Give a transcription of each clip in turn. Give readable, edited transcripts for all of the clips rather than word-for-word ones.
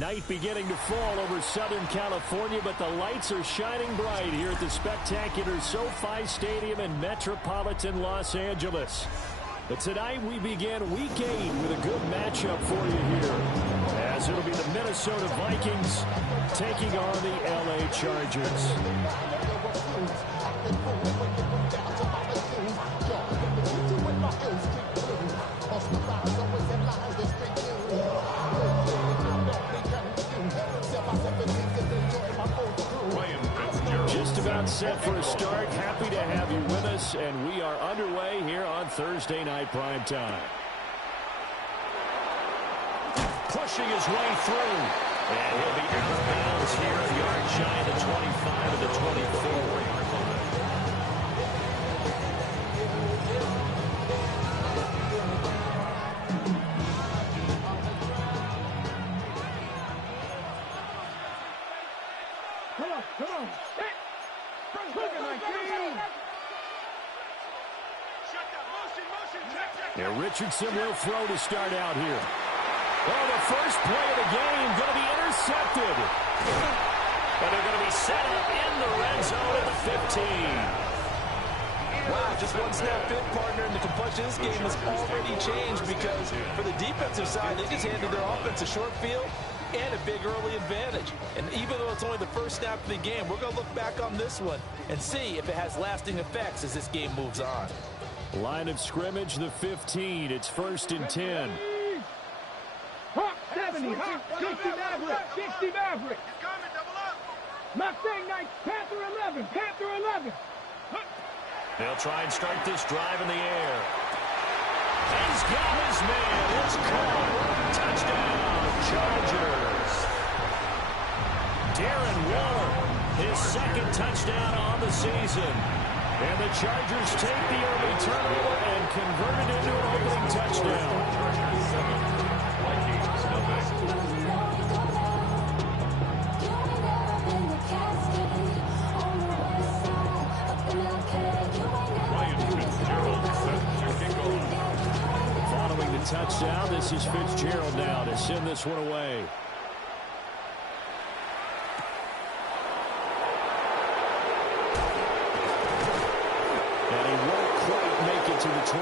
Night beginning to fall over Southern California, but the lights are shining bright here at the spectacular SoFi Stadium in metropolitan Los Angeles. But tonight we begin Week 8 with a good matchup for you here, as it'll be the Minnesota Vikings taking on the LA Chargers. Just about set for a start. Happy to have you with us, and we are underway here on Thursday Night Prime Time. Pushing his way through, and he'll be out of bounds here, a yard shy of the 25 of the 24. Now Richardson will throw to start out here. Oh, the first play of the game going to be intercepted. But they're going to be set up in the red zone at the 15. Wow, just one snap in, partner, and the complexion of this game has already changed because for the defensive side, they just handed their offense a short field and a big early advantage. And even though it's only the first snap of the game, we're going to look back on this one and see if it has lasting effects as this game moves on. Line of scrimmage, the 15. It's 1st and 10. Hawk 70, Hawk 60 Maverick, 60 Maverick. Mustang Knights, Panther 11, Panther 11. They'll try and start this drive in the air. He's got his man. It's caught. Touchdown, Chargers. Darren Waller, his second touchdown on the season. And the Chargers take the early turnover and convert it into an opening touchdown. Following the touchdown, this is Fitzgerald now to send this one away. To the 25.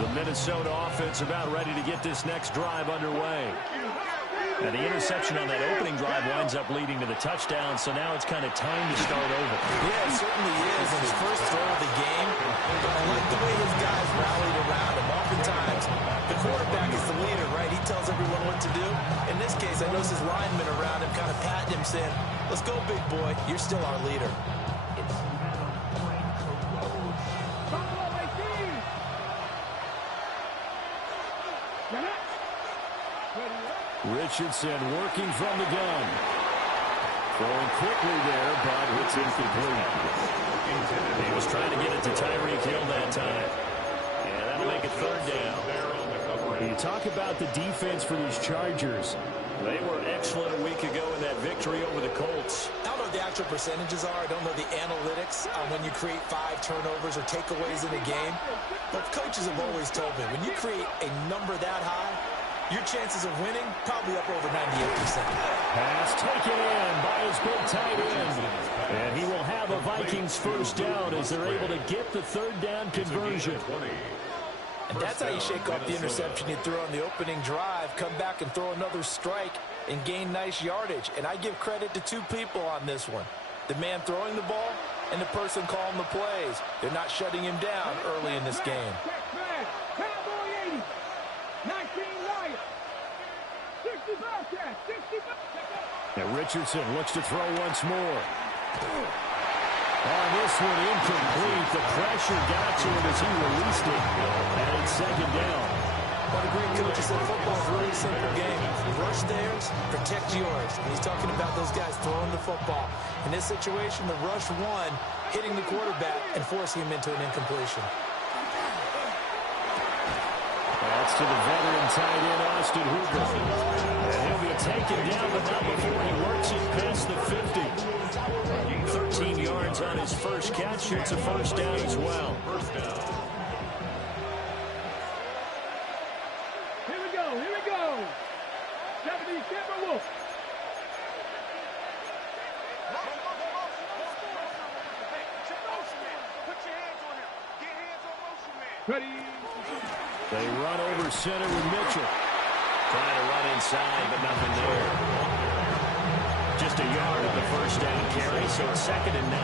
The Minnesota offense about ready to get this next drive underway. And the interception on that opening drive winds up leading to the touchdown, so now it's kind of time to start over. Yeah, it certainly is. In his first throw of the game, but I like the way his guys rallied around him. Oftentimes, the quarterback is the leader, right? He tells everyone what to do. In this case, I notice his linemen around him kind of patting him, saying, let's go, big boy. You're still our leader. Richardson working from the gun. Throwing quickly there, but it's incomplete. He was trying to get it to Tyreek Hill that time. And that'll make it 3rd down. When you talk about the defense for these Chargers, they were excellent a week ago in that victory over the Colts. I don't know what the actual percentages are. I don't know the analytics on when you create 5 turnovers or takeaways in a game. But coaches have always told me, when you create a number that high, your chances of winning probably up over 98%. Pass taken in by his big tight end. And he will have a Vikings first down as they're able to get the 3rd down conversion. And that's how you shake off the interception you threw on the opening drive, come back and throw another strike and gain nice yardage. And I give credit to 2 people on this one. The man throwing the ball and the person calling the plays. They're not shutting him down early in this game. Now Richardson looks to throw once more. On this one, incomplete. The pressure got to him as he released it. And it's 2nd down. What a great coach. He said football is a really simple game. Rush theirs, protect yours. And he's talking about those guys throwing the football. In this situation, the rush one, hitting the quarterback and forcing him into an incompletion. That's to the veteran tight end, Austin Hooper. And he'll be taken down, but not before he works it past the 50. 13 yards on his first catch. It's a first down as well. Timberwolves. Ready. They run over center with Mitchell. Trying to run inside, but nothing there. Just a yard of the first down carry, so it's 2nd and 9.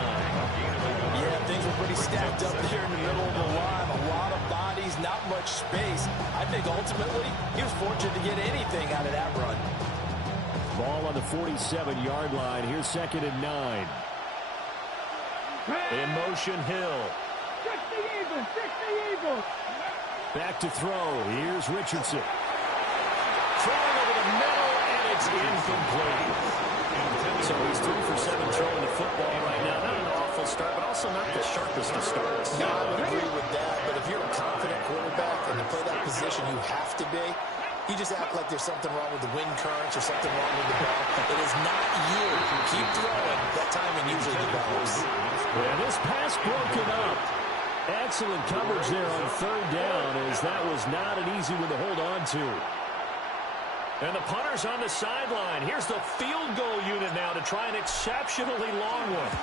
Yeah, things were pretty stacked up there in the middle of the line. A lot of bodies, not much space. I think ultimately he was fortunate to get anything out of that run. Ball on the 47-yard line. Here's 2nd and 9. In motion, Hill. 60 Eagles, 60 Eagles. Back to throw. Here's Richardson. Throwing over the middle, and it's incomplete. So he's 3 for 7 throwing the football right now. Not an awful start, but also not the sharpest of starts. No, I would agree with that. But if you're a confident quarterback and to play that position, you have to be. You just act like there's something wrong with the wind currents or something wrong with the ball. It is not you. Keep throwing. That timing usually develops. Yeah, this pass broken up. Excellent coverage there on 3rd down, as that was not an easy one to hold on to. And the punter's on the sideline. Here's the field goal unit now to try an exceptionally long one.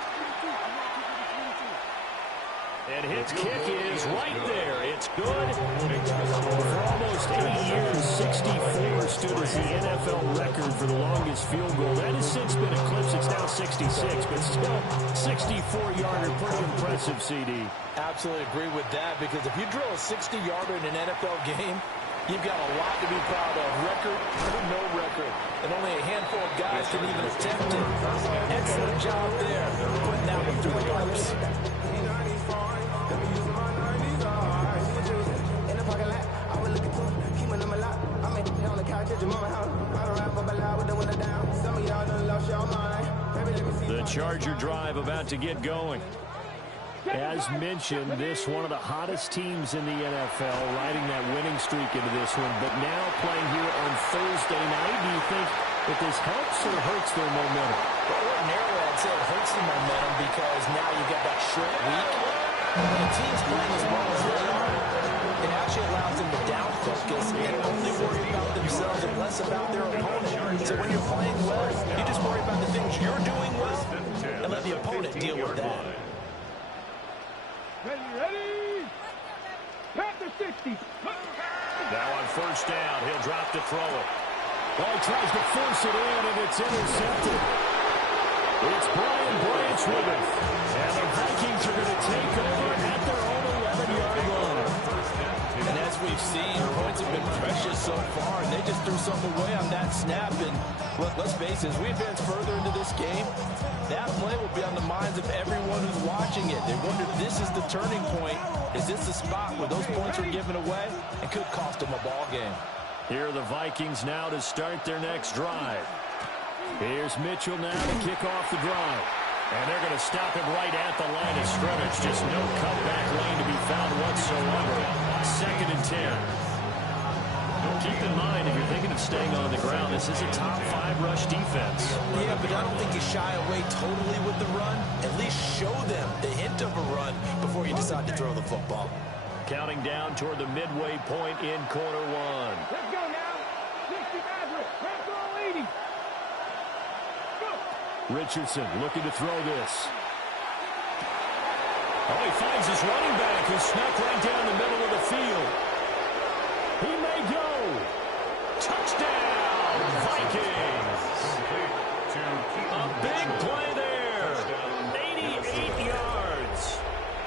And his kick is right there. It's good. For almost 8 years, 64 stood as the NFL record for the longest field goal. That has since been eclipsed. It's now 66, but still 64-yarder. Pretty impressive, CD. Absolutely agree with that, because if you drill a 60-yarder in an NFL game, you've got a lot to be proud of. Record or no record. And only a handful of guys can even attempt it. Excellent job there, putting that one through the pipes. The Charger drive about to get going. As mentioned, this one of the hottest teams in the NFL, riding that winning streak into this one, but now playing here on Thursday night. Do you think that this helps or hurts their momentum? Well, ordinarily, I'd say it hurts the momentum because now you get that short week. When the team's playing as well as they are, it actually allows them to down focus and only worry about themselves and less about their opponent. So when you're playing well, you just worry about the things you're doing well and let the opponent deal with that. Ready. Panther 60. Now on 1st down, he'll drop to throw it. Oh, he tries to force it in, and it's intercepted. It's Brian Branch with it. And the Vikings are going to take over at their own 11-yard line. And as we've seen, points have been precious so far, and they just threw something away on that snap. And look, let's face it, as we advance further into this game, that play will be on the minds of everyone who's watching it. They wonder if this is the turning point. Is this the spot where those points are given away and could cost them a ball game? Here are the Vikings now to start their next drive. Here's Mitchell now to kick off the drive. And they're going to stop him right at the line of scrimmage. Just no cutback lane to be found whatsoever. 2nd and 10. Keep in mind, if you're thinking of staying on the ground, this is a top 5 rush defense. Yeah, but I don't think you shy away totally with the run. At least show them the hint of a run before you decide to throw the football. Counting down toward the midway point in quarter 1. Let's go now. 60 Maverick. Let's go 80. Go. Richardson looking to throw this. Oh, he finds his running back who snuck right down the middle of the field. He may go. Touchdown, Vikings. A big play there. 88 yards.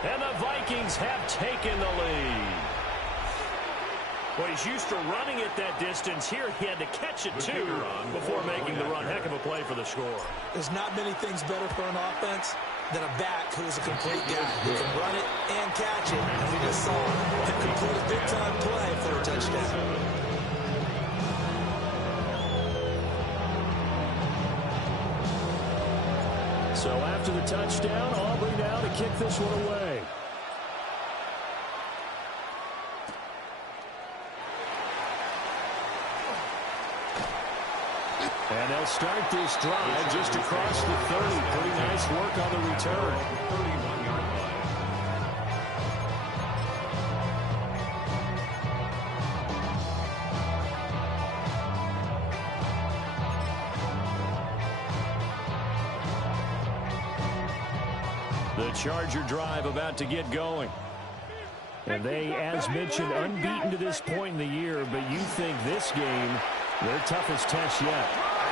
And the Vikings have taken the lead. Well, he's used to running it that distance. Here he had to catch it, too, before making the run. Heck of a play for the score. There's not many things better for an offense than a back who is a complete guy who can run it and catch it. And we just saw him complete a big-time play for a touchdown. So after the touchdown, Aubrey now to kick this one away. And they'll start this drive just across the 30. Pretty nice work on the return. The Charger drive about to get going. And they, as mentioned, unbeaten to this point in the year, but you think this game, their toughest test yet.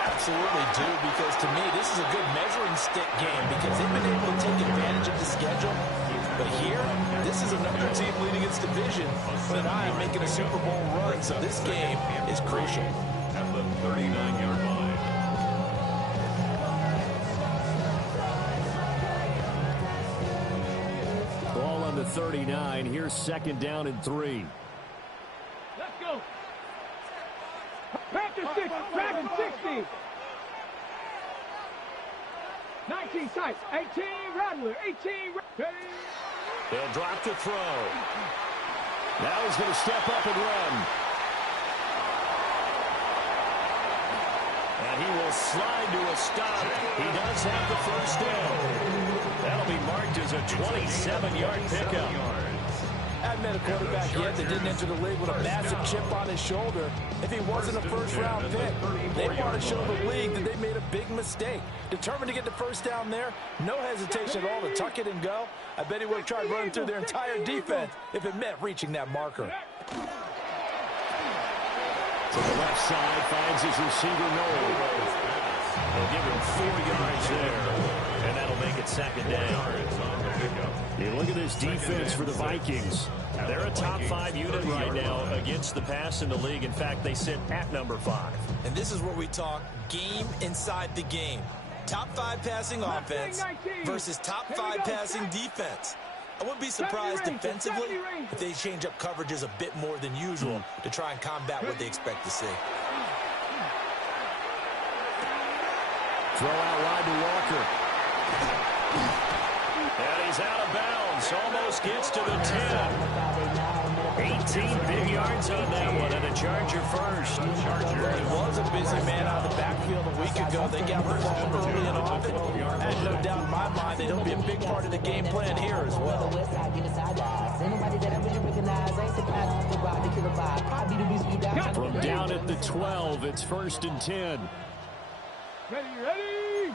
Absolutely do, because to me, this is a good measuring stick game because they've been able to take advantage of the schedule. But here, this is another team leading its division with an eye on making a Super Bowl run, so this game is crucial. At the 39-yard line. Ball on the 39. Here's second down and 3. Let's go. Back to 6. Back to 60. 19 tight. 18 Rattler. 18. They'll drop the throw. Now he's going to step up and run. And he will slide to a stop. He does have the first down. That'll be marked as a 27-yard pickup. I've met a quarterback yet that didn't enter the league with a massive chip on his shoulder. If he wasn't a first-round pick, they want to show the league that they made a big mistake. Determined to get the first down there, no hesitation at all to tuck it and go. I bet he would have tried running through their entire defense if it meant reaching that marker. To the left side, finds his receiver, Noel. They'll give him 4 yards there, and that'll make it second down. You look at this defense for the Vikings. They're a top 5 unit right now against the pass in the league. In fact, they sit at number 5. And this is where we talk game inside the game. Top 5 passing offense versus top 5 passing defense. I wouldn't be surprised defensively if they change up coverages a bit more than usual to try and combat what they expect to see. Throw out wide to Walker. And he's out of bounds. Almost gets to the 10. 18 big yards on that one, and a Charger first. He was a busy man out of the backfield a week ago. They got the ball early and often. I had no doubt in my mind that he'll be a big part of the game plan here as well. From down at the 12, it's 1st and 10. Ready.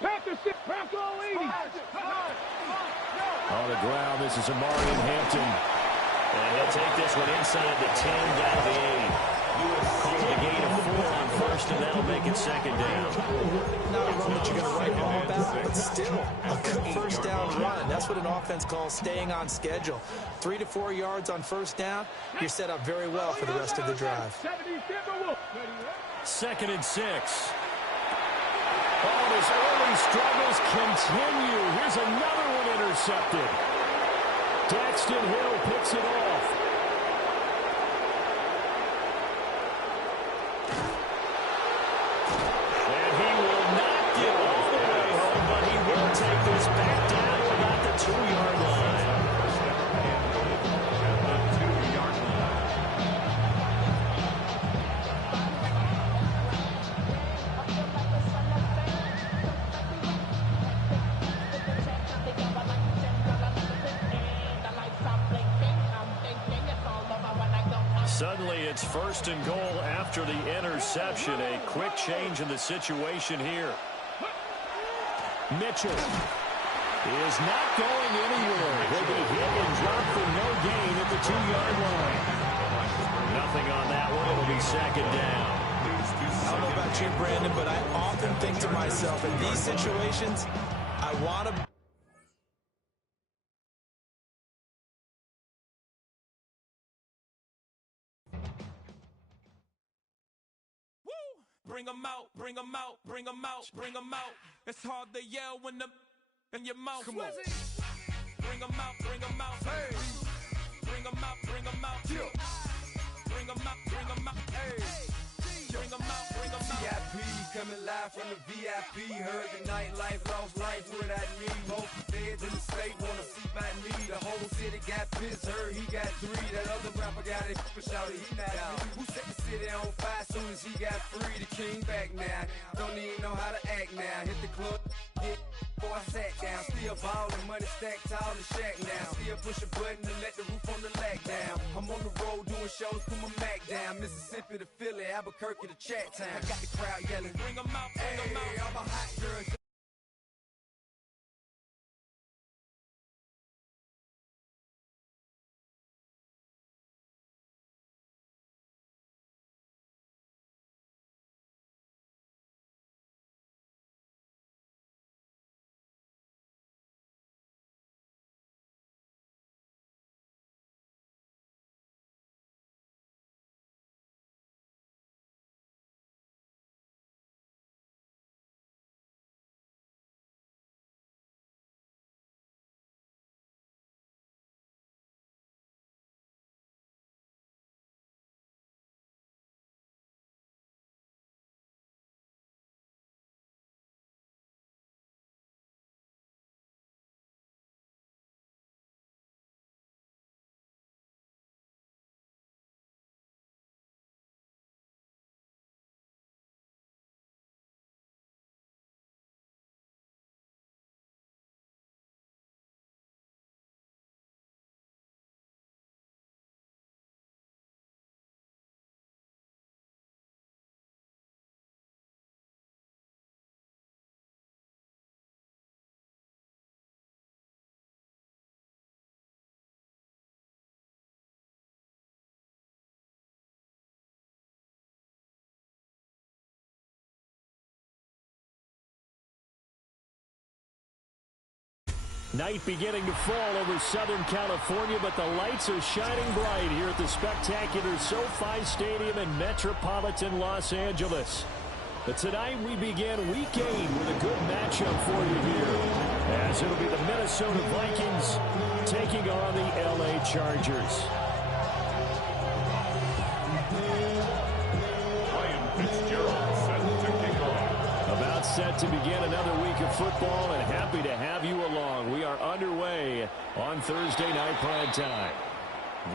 Back to 6. Back to 80. On the ground, this is Amari in Hampton. And he'll take this one inside the 10, down to the 8. Call it a gain of 4 on first, and that'll make it second down. Not a run that you're going to write home about, but still a good first down run. That's what an offense calls staying on schedule. 3 to 4 yards on first down, you're set up very well for the rest of the drive. 2nd and 6. Oh, his early struggles continue. Here's another one intercepted. Daxton Hill picks it off. And he will not get all the way home, but he will take this back down to about the 2-yard line. Suddenly, it's 1st and goal after the interception. A quick change in the situation here. Mitchell is not going anywhere. He'll be hit and dropped for no gain at the 2-yard line. Nothing on that one. It'll be second down. I don't know about you, Brandon, but I often think to myself, in these situations, I want to... Bring them out, bring them out, bring them out, bring them out. It's hard to yell when the in your mouth. Come on. Bring them out, bring them out. Hey. Bring them out, bring them out. Yeah. Bring them out, bring them out. Hey. Bring them out, bring them out. VIP coming live from the VIP. Heard the nightlife, lost life without me. Most feds in the state wanna see by me. The whole city got pissed, heard he got 3. That other rapper got it for shouted, he not me. Who set the city on fire soon as he got free? The king back now. Don't even know how to act now. Hit the club, hit before I sat down. Still ballin', money stacked tall in shack now. Still push a button to let the roof on the lag down. I'm on the road doing shows, put my Mac down. Mississippi to Philly, Albuquerque to Chat Town. I got the crowd yelling, Bring them out, bring them out. I'm a hot girl. Night beginning to fall over Southern California, but the lights are shining bright here at the spectacular SoFi Stadium in metropolitan Los Angeles. But tonight we begin Week 8 with a good matchup for you here, as it'll be the Minnesota Vikings taking on the LA Chargers. About set to begin another week of football, and happy to have you along. We are underway on Thursday night prime time.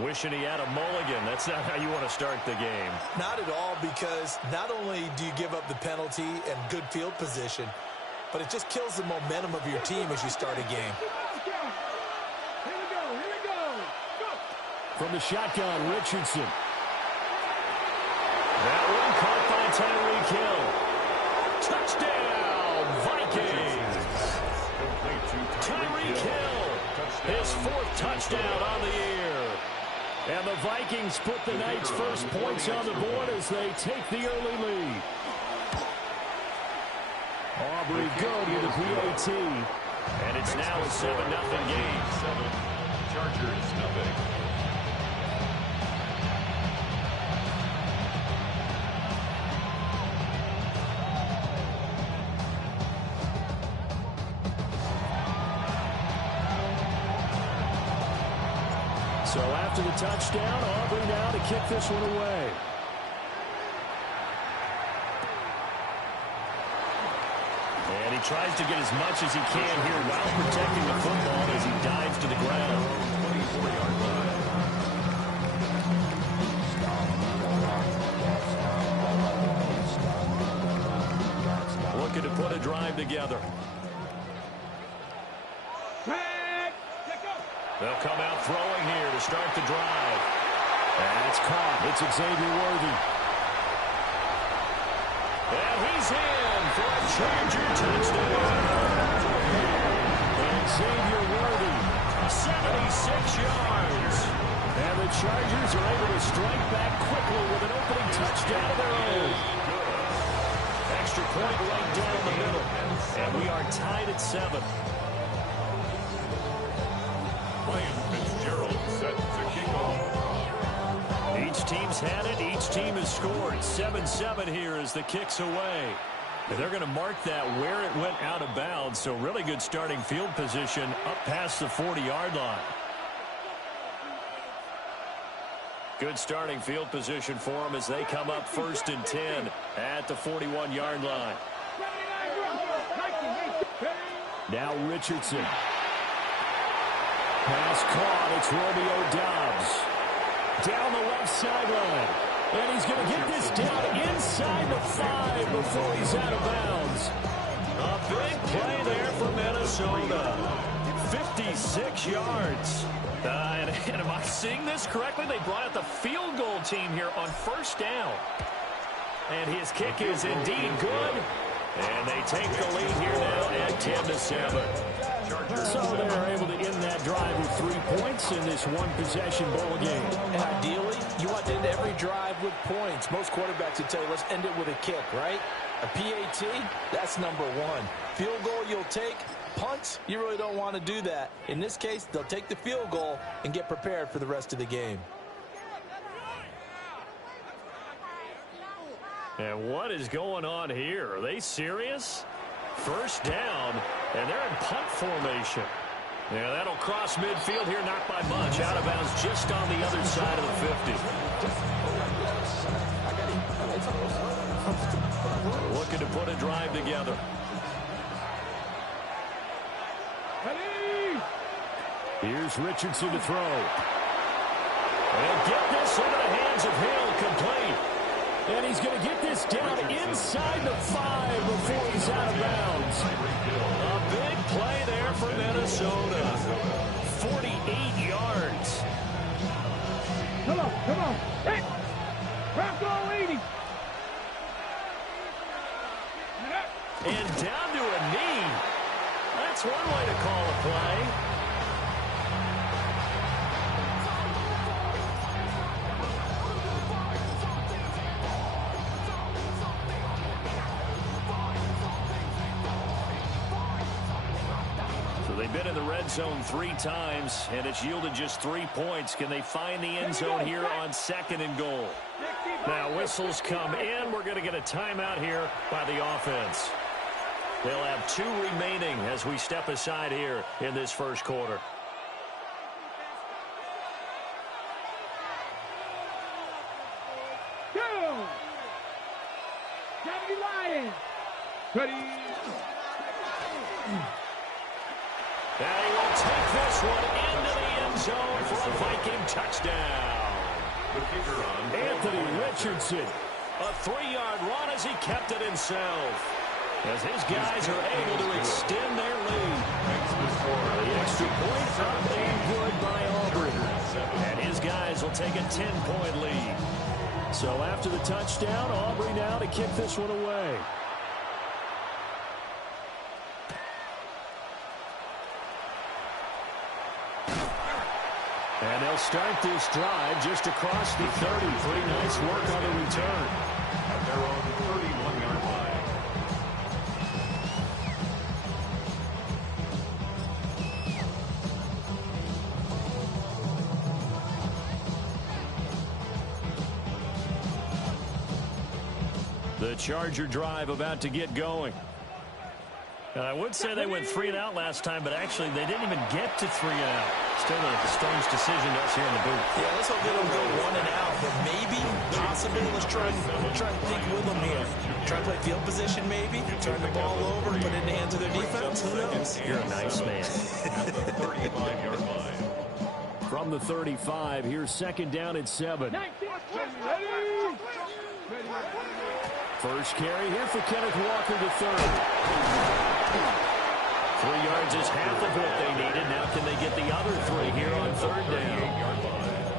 Wishing he had a mulligan. That's not how you want to start the game. Not at all, because not only do you give up the penalty and good field position, but it just kills the momentum of your team as you start a game. Here we go. Go. From the shotgun, Richardson. That one caught by Tyreek Hill. Touchdown, Vikings! Tyreek Hill, his 4th touchdown on the year. And the Vikings put the night's first points on the board as they take the early lead. Aubrey good with a PAT. And it's now a 7-0 game. 7, Chargers, nothing. So after the touchdown, Aubrey now to kick this one away. And he tries to get as much as he can here while protecting the football as he dives to the ground. 24-yard line. Looking to put a drive together. They'll come out throwing here to start the drive. And it's caught. It's Xavier Worthy. And he's in for a Charger touchdown. And Xavier Worthy, 76 yards. and the Chargers are able to strike back quickly with an opening touchdown of their own. Extra point right down the middle. And we are tied at 7. Each team's had it. Each team has scored. 7-7 here as the kick's away. And they're going to mark that where it went out of bounds. So really good starting field position up past the 40-yard line. Good starting field position for them as they come up 1st and 10 at the 41-yard line. Now Richardson. Pass caught. It's Romeo Doubs. Down the left sideline. And he's going to get this down inside the 5 before he's out of bounds. A big play there for Minnesota. 56 yards. And am I seeing this correctly? They brought out the field goal team here on 1st down. And his kick is indeed good. And they take the lead here now at 10-7. So they're able to end that drive with 3 points in this one-possession ball game. And ideally, you want to end every drive with points. Most quarterbacks would tell you, let's end it with a kick, right? A PAT, that's number 1. Field goal you'll take. Punts, you really don't want to do that. In this case, they'll take the field goal and get prepared for the rest of the game. And what is going on here? Are they serious? 1st down, and they're in punt formation. Yeah, that'll cross midfield here, not by much. Out of bounds just on the other side of the 50. Looking to put a drive together. Here's Richardson to throw. And get this into the hands of Hill, complete. And he's going to get this down inside the 5 before he's out of bounds. A big play there for Minnesota. 48 yards. Come on. Hit. Wrap all 80. And down to a knee. That's one way to call a play. they've been in the red zone 3 times, and it's yielded just 3 points. Can they find the end zone here on 2nd and goal? Now whistles come in. We're going to get a timeout here by the offense. They'll have 2 remaining as we step aside here in this first quarter. Ready. And he will take this one into the end zone for a Viking touchdown. The kicker on Anthony Richardson. A 3-yard run as he kept it himself. As his guys are able to extend their lead. The extra point up and good by Auburn. And his guys will take a 10-point lead. So after the touchdown, Aubrey now to kick this one away. And they'll start this drive just across the 30. Pretty nice work on the return. At their own 31-yard line. The Charger drive about to get going. I would say they went 3 and out last time, but actually they didn't even get to 3 and out. Still a strange decision to us here in the booth. Yeah, let's hope they don't go 1 and out, but maybe, possibly, let's try and think with them here. Try to play field position maybe, turn the ball over, put it in the hands of their defense. Who knows? You're a nice man. At the 35-yard line. From the 35, here's 2nd down and 7. First carry here for Kenneth Walker to 3rd. 3 yards is half of what they needed. Now can they get the other 3 here on 3rd down?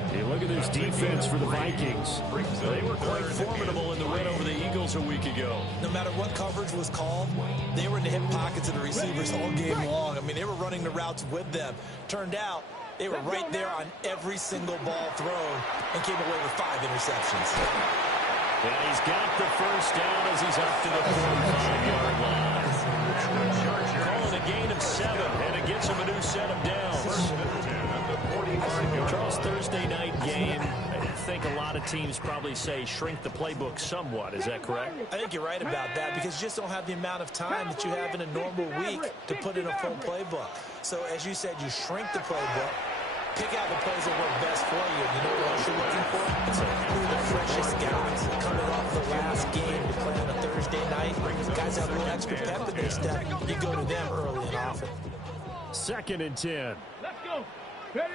Hey, look at this defense for the Vikings. They were quite formidable in the win over the Eagles a week ago. No matter what coverage was called, they were in the hip pockets of the receivers all game long. I mean, they were running the routes with them. Turned out they were right there on every single ball thrown and came away with 5 interceptions. And he's got the first down as he's up to the 45-yard line. Calling a gain of 7, and it gets him a new set of downs. Charles, Thursday night game, I think a lot of teams probably say shrink the playbook somewhat. Is that correct? I think you're right about that because you just don't have the amount of time that you have in a normal week to put in a full playbook. So, as you said, you shrink the playbook. Pick out the plays that work best for you. You know what else you're looking for? It's the freshest guys coming off the last game to play on a Thursday night. Guys have a little extra pep in their step. You go to them early and often. 2nd and 10. Let's go. Ready.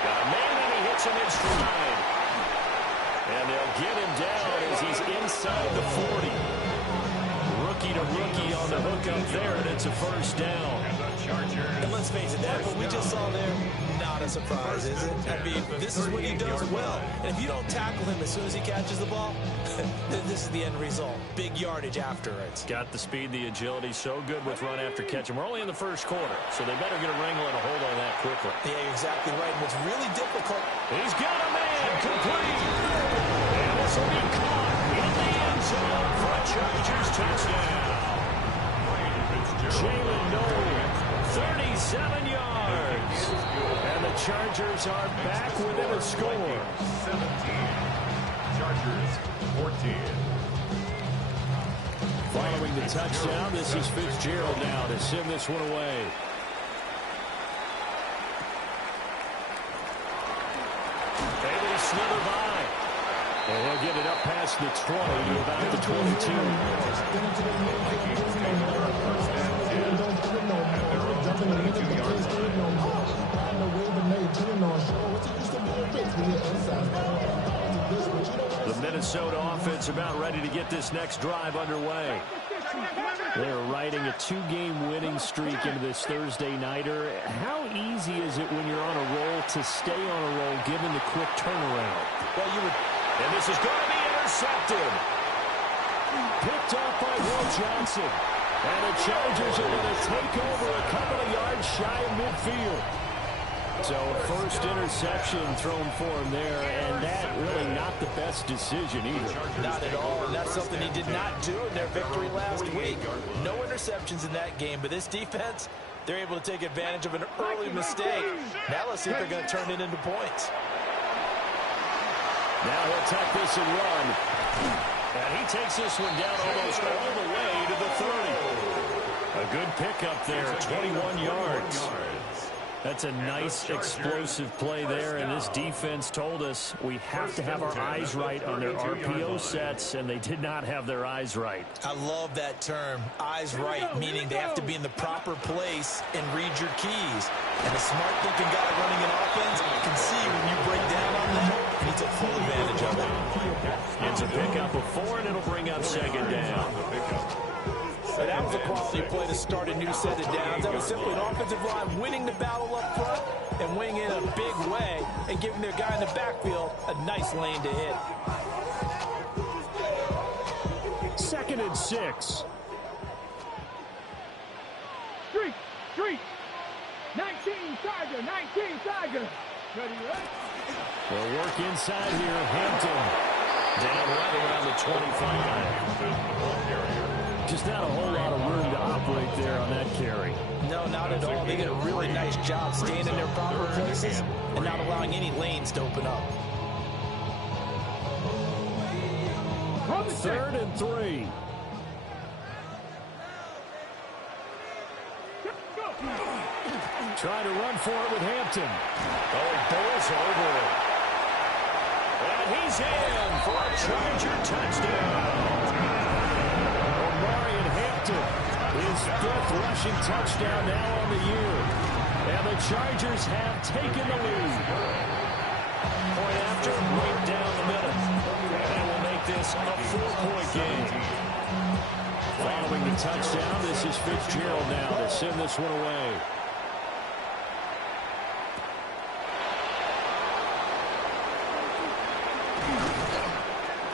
Got a man, and he hits him in stride. And they'll get him down as he's inside the 40. Rookie to rookie on the hook up there, and it's a first down. And let's face it, that's what we just saw there. Not a surprise, is it? I mean, this is what he does well. And if you don't tackle him as soon as he catches the ball, then this is the end result. Big yardage after it. Got the speed, the agility, so good with run after catch. And we're only in the first quarter, so they better get a wrangle and a hold on that quickly. Yeah, you're exactly right. And what's really difficult. He's got a man complete. And this will be caught in the end zone for a Chargers touchdown. Jalen Noel, 37 yards. And the Chargers are back within a score. 17. Chargers 14. Following the touchdown, this is Fitzgerald now to send this one away. Able to slither by. And he'll get it up past the 20 to about the 22. The Minnesota offense about ready to get this next drive underway. They're riding a 2-game winning streak into this Thursday nighter. How easy is it when you're on a roll to stay on a roll given the quick turnaround? Well, and this is going to be intercepted. Picked off by Will Johnson. And the Chargers are going to take over a couple of yards shy of midfield. So a first interception thrown for him there, and that really not the best decision either. Not at all, and that's something he did not do in their victory last week. No interception. interceptions in that game, but this defense, they're able to take advantage of an early mistake. Now let's see if they're going to turn it into points. Now he'll tuck this and run. And he takes this one down almost all the way to the 30. A good pickup there, 21 yards. That's a nice explosive play there, and this defense told us we have to have our eyes right on their RPO sets, and they did not have their eyes right. I love that term, eyes right, meaning they have to be in the proper place and read your keys. And a smart thinking guy running an offense can see when you break down on that, and he took full advantage of it. It's a pickup of 4, and it'll bring up second down. So that was a quality play to start a new set of downs. That was simply an offensive line winning the battle up front and winning in a big way and giving their guy in the backfield a nice lane to hit. 2nd and 6. Street. 19 Tiger. Ready? They'll work inside here. Hampton down right around the 25. Just not a whole lot of room to operate there on that carry. No, not at all. They did a really nice job staying in their proper places and not allowing any lanes to open up. 3rd and 3. Trying to run for it with Hampton. Oh, he bowls over it. And he's in for a Charger touchdown. His 5th rushing touchdown now on the year. And the Chargers have taken the lead. Point after, right down the middle. And they will make this a 4-point game. Following the touchdown, this is Fitzgerald now to send this one away.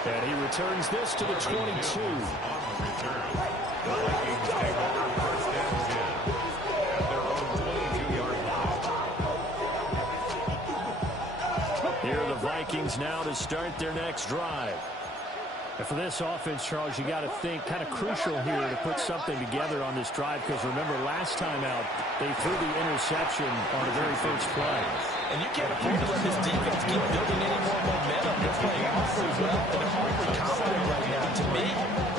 And he returns this to the 22. The Vikings take over 1st and 10 at their own 22-yard line. Here are the Vikings now to start their next drive. And for this offense, Charles, you got to think kind of crucial here to put something together on this drive, because remember last time out they threw the interception on the very first play. And you can't afford to let this defense keep building any more momentum. They're playing awfully well, and they're awfully confident right now. To me,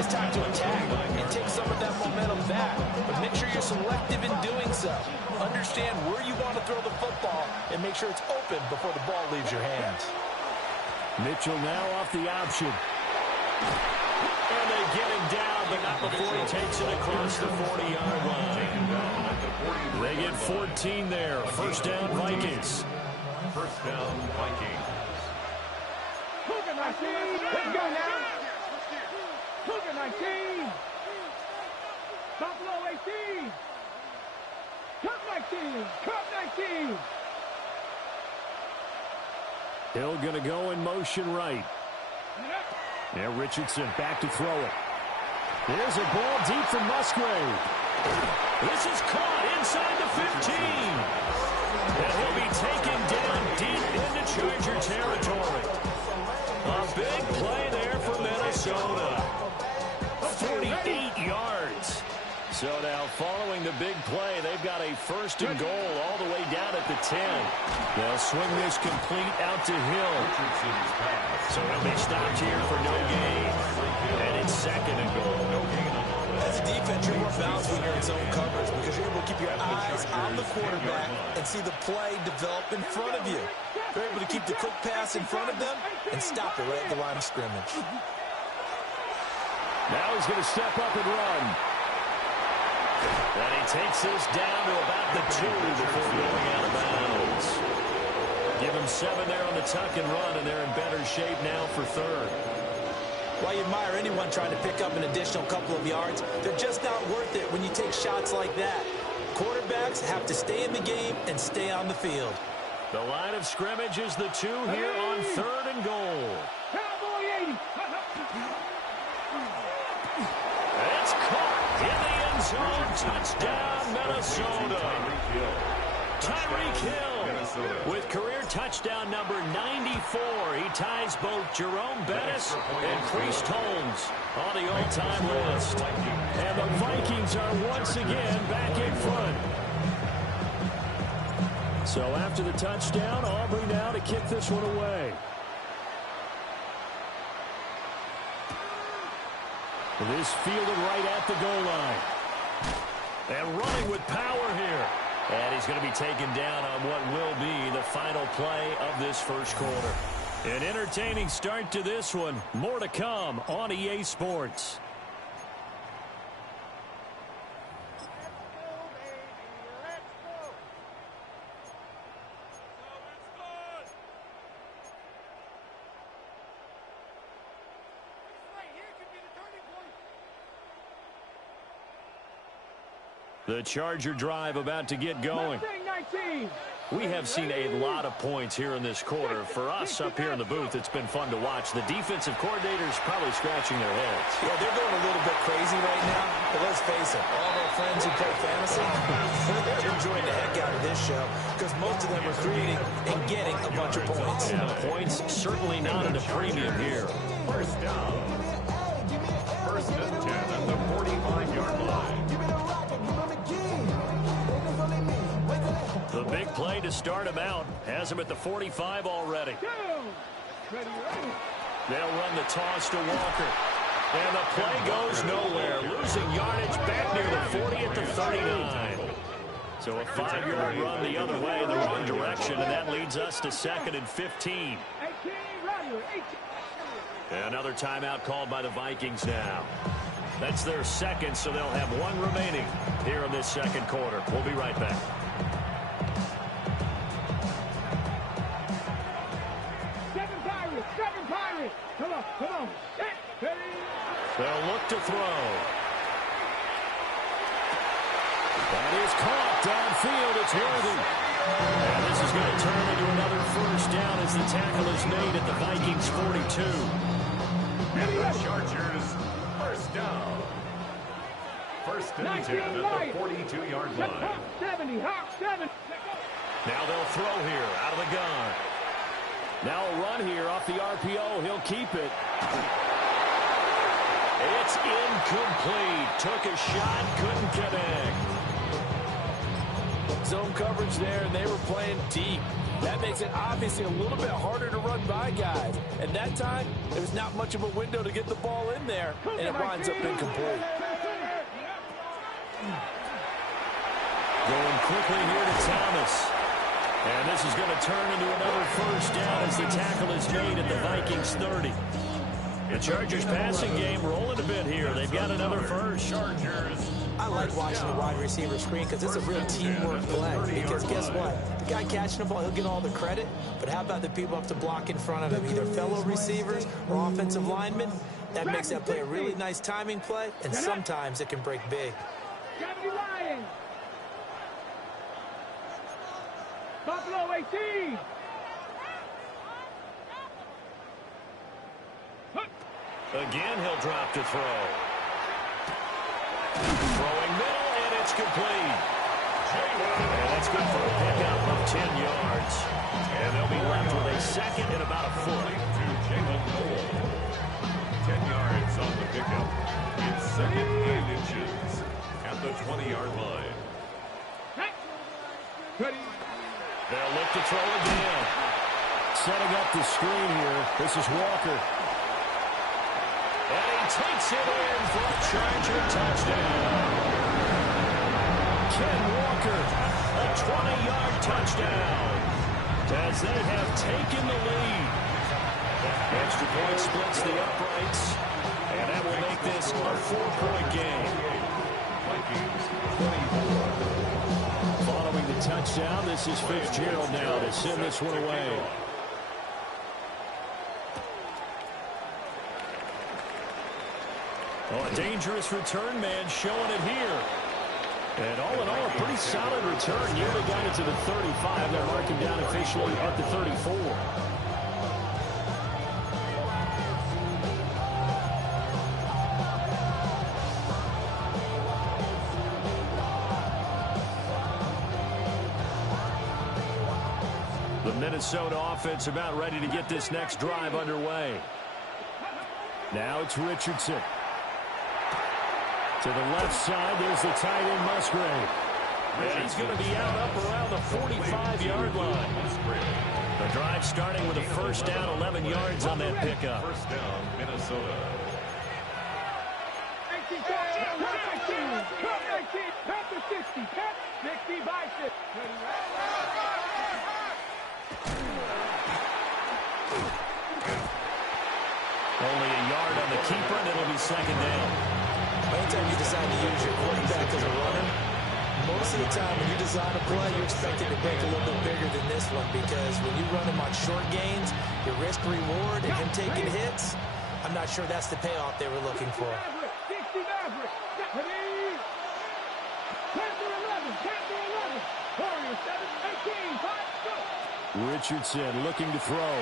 it's time to attack and take some of that momentum back. But make sure you're selective in doing so. Understand where you want to throw the football and make sure it's open before the ball leaves your hands. Mitchell now off the option. And they get him down, but not before he takes it across the 40-yard line. They get 14 there. 1st down, Vikings. 1st down, Vikings. Cougar 19. Let's go now. Cougar 19. Buffalo 18. Cup 19. Hill going to go in motion right. Now Richardson back to throw it. Here's a ball deep from Musgrave. This is caught inside the 15. And he'll be taken down deep into Charger territory. A big play there for Minnesota. 48 yards. So now following the big play, they've got a 1st and goal all the way down at the 10. They'll swing this complete out to Hill. So he'll be stopped here for no gain. And it's 2nd and goal. As a defense, you're more balanced when you're in zone coverage because you're able to keep your eyes on the quarterback and see the play develop in front of you. You're able to keep the quick pass in front of them and stop it right at the line of scrimmage. Now he's going to step up and run. And he takes this down to about the 2 before going out of bounds. Give him 7 there on the tuck and run, and they're in better shape now for 3rd. While you admire anyone trying to pick up an additional couple of yards, they're just not worth it when you take shots like that. Quarterbacks have to stay in the game and stay on the field. The line of scrimmage is the 2 here on 3rd and goal. Cowboy 80. It's caught in the end zone. Touchdown, Minnesota. Tyreek Hill with career touchdown number 94. He ties both Jerome Bettis and Priest Holmes on the all-time list. And the Vikings are once again back in front. So after the touchdown, Aubrey now to kick this one away. This fielded right at the goal line. And running with power here. And he's going to be taken down on what will be the final play of this first quarter. An entertaining start to this one. More to come on EA Sports. The Charger drive about to get going. We have seen a lot of points here in this quarter. For us up here in the booth, it's been fun to watch. The defensive coordinators probably scratching their heads. Yeah, they're going a little bit crazy right now. But let's face it, all of our friends who play fantasy, they're enjoying the heck out of this show because most of them are creating and getting a bunch of points. Yeah, points certainly not at a premium here. First down. First and 10 at the 45-yard line. The big play to start him out has him at the 45 already. They'll run the toss to Walker. And the play goes nowhere. Losing yardage back near the 40 at the 39. So a 5-yard run the other way in the wrong direction, and that leads us to 2nd and 15. Another timeout called by the Vikings now. That's their second, so they'll have one remaining here in this second quarter. We'll be right back. Come on. They'll look to throw. That is caught downfield. It's Worthy. And this is going to turn into another first down as the tackle is made at the Vikings 42. And the Chargers, first down. First and 10 at the 42-yard line. 70, Hawk 7. Now they'll throw here out of the gun. Now a run here off the RPO. He'll keep it. It's incomplete. Took a shot, couldn't connect. Zone coverage there, and they were playing deep. That makes it obviously a little bit harder to run by guys. And that time, there's not much of a window to get the ball in there, and it winds up incomplete. Going quickly here to Thomas. And this is going to turn into another first down as the tackle is made at the Vikings 30. The Chargers passing game rolling a bit here. They've got another first. I like watching the wide receiver screen because it's a real teamwork play. Because guess what? The guy catching the ball, he'll get all the credit. But how about the people up to block in front of him, either fellow receivers or offensive linemen? That makes that play a really nice timing play, and sometimes it can break big. Buffalo 18. Again, he'll drop to throw. Throwing middle, and it's complete. And that's good for a pickup of 10 yards. And they'll be left with a second and about a foot. 10 yards on the pickup. It's 2nd and inches at the 20-yard line. They'll look to throw again. Setting up the screen here. This is Walker. And he takes it in for a Charger touchdown. Ken Walker, a 20-yard touchdown. As they have taken the lead. Extra point splits the uprights. And that will make this a 4-point game. Vikings 24. Following the touchdown, this is Fitzgerald now to send this one away. Oh, a dangerous return man showing it here. And all in all, a pretty solid return. Nearly got it to the 35. They're marking down officially at the 34. The Minnesota offense about ready to get this next drive underway. Now it's Richardson. To the left side, there's the tight end Musgrave. And he's going to be out up around the 45-yard line. The drive starting with a first down, 11 yards on that pickup. First down, Minnesota. 19, 60, 60 by 6. Only a yard on the keeper, and it'll be second down. Anytime you decide to use your quarterback as a runner, most of the time when you design a play, you expect it to break a little bit bigger than this one, because when you run him on short gains, your risk-reward and him taking hits, I'm not sure that's the payoff they were looking for. Richardson looking to throw.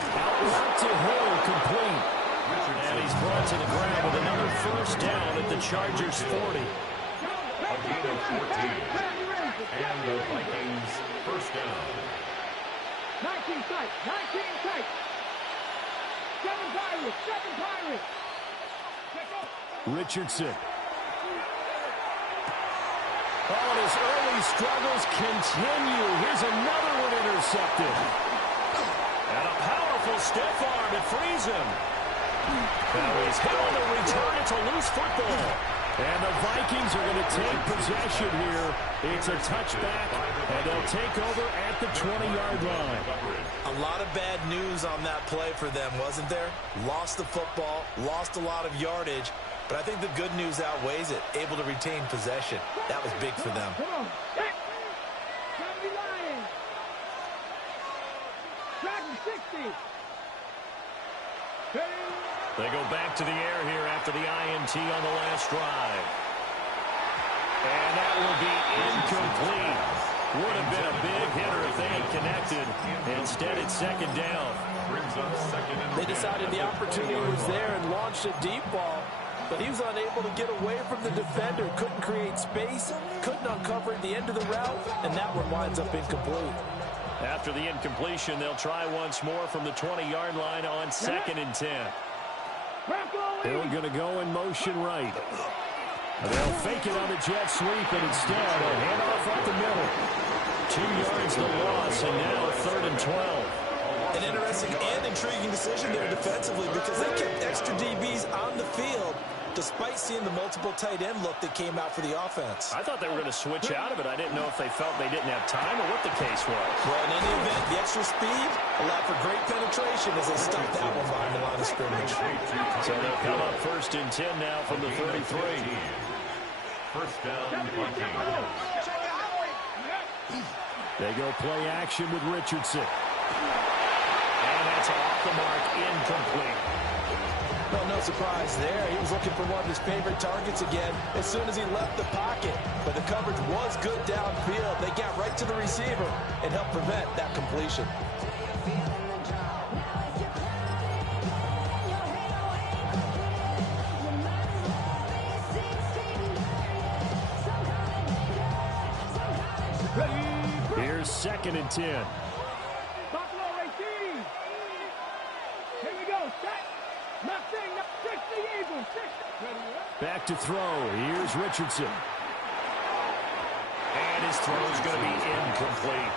Out to Hill, complete. And he's brought to the ground with another first down at the Chargers' 40. A gain of 14. And the Vikings first down. 19 tight, 19 tight. 7 Pirates. Richardson. Oh, and his early struggles continue. Here's another one intercepted. And a powerful stiff arm. It frees him. Now he's hit on the return. It's a loose football. And the Vikings are going to take possession here. It's a touchback, and they'll take over at the 20-yard line. A lot of bad news on that play for them, wasn't there? Lost the football, lost a lot of yardage, but I think the good news outweighs it. Able to retain possession. That was big for them. Come on. Lions. Dragon 60. They go back to the air here after the INT on the last drive. And that will be incomplete. Would have been a big hitter if they had connected. Instead, it's second down. They decided the opportunity was there and launched a deep ball, but he was unable to get away from the defender. Couldn't create space, couldn't uncover the end of the route, and that one winds up incomplete. After the incompletion, they'll try once more from the 20-yard line on 2nd and 10. They're going to go in motion right. They'll fake it on the jet sweep, and instead a handoff up the middle. 2 yards the loss, and now 3rd and 12. An interesting and intriguing decision there defensively, because they kept extra DBs on the field despite seeing the multiple tight end look that came out for the offense. I thought they were going to switch out of it. I didn't know if they felt they didn't have time or what the case was. Well, in any event, the extra speed allowed for great penetration as they stopped that one behind the line of scrimmage. So they'll come up 1st and 10 now from the 33. First down, Vikings. They go play action with Richardson. And that's off the mark, incomplete. Well, no surprise there. He was looking for one of his favorite targets again as soon as he left the pocket. But the coverage was good downfield. They got right to the receiver and helped prevent that completion. Here's 2nd and 10. Buffalo Racing. Here we go. Set. Nothing. 60 Eagles. 60. Back to throw. Here's Richardson. And his throw is going to be incomplete.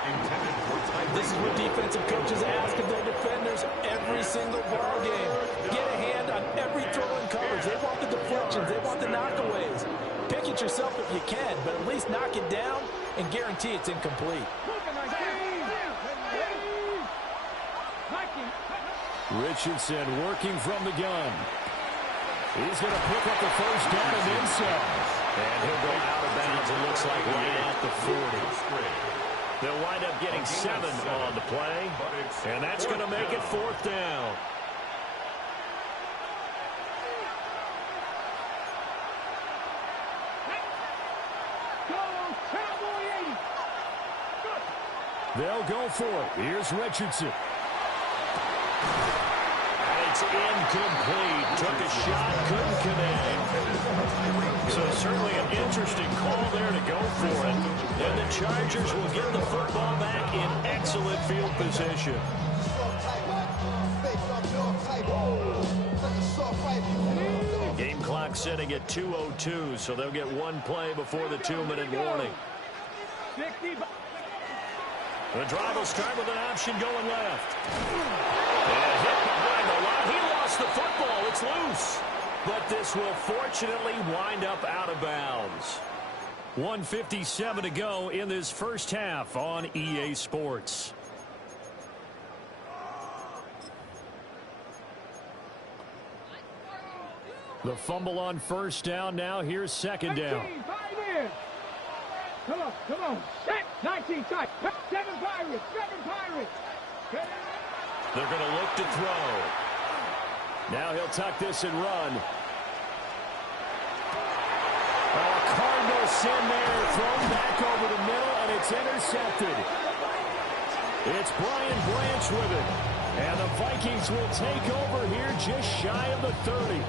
This is what defensive coaches ask of their defenders every single ball game. Get a hand on every throw in coverage. They want the deflections. They want the knockaways. Pick it yourself if you can, but at least knock it down and guarantee it's incomplete. Richardson working from the gun. He's going to pick up the first down and then some. And he'll go out of bounds, it looks like, right at the 40. They'll wind up getting 7 on the play, and that's going to make it 4th down. They'll go for it. Here's Richardson. And it's incomplete. Took a shot, couldn't connect. So certainly an interesting call there to go for it. And the Chargers will get the football back in excellent field position. Game clock setting at 2:02, so they'll get one play before the 2-minute warning. The drive will start with an option going left. And hit behind the line. He lost the football. It's loose. But this will fortunately wind up out of bounds. 1:57 to go in this first half on EA Sports. The fumble on first down. Now here's second down. Come on. Set. 19 tight. 7 Pirates. They're going to look to throw. Now he'll tuck this and run. Cardinal sin there. Thrown back over the middle, and it's intercepted. It's Brian Branch with it. And the Vikings will take over here just shy of the 30.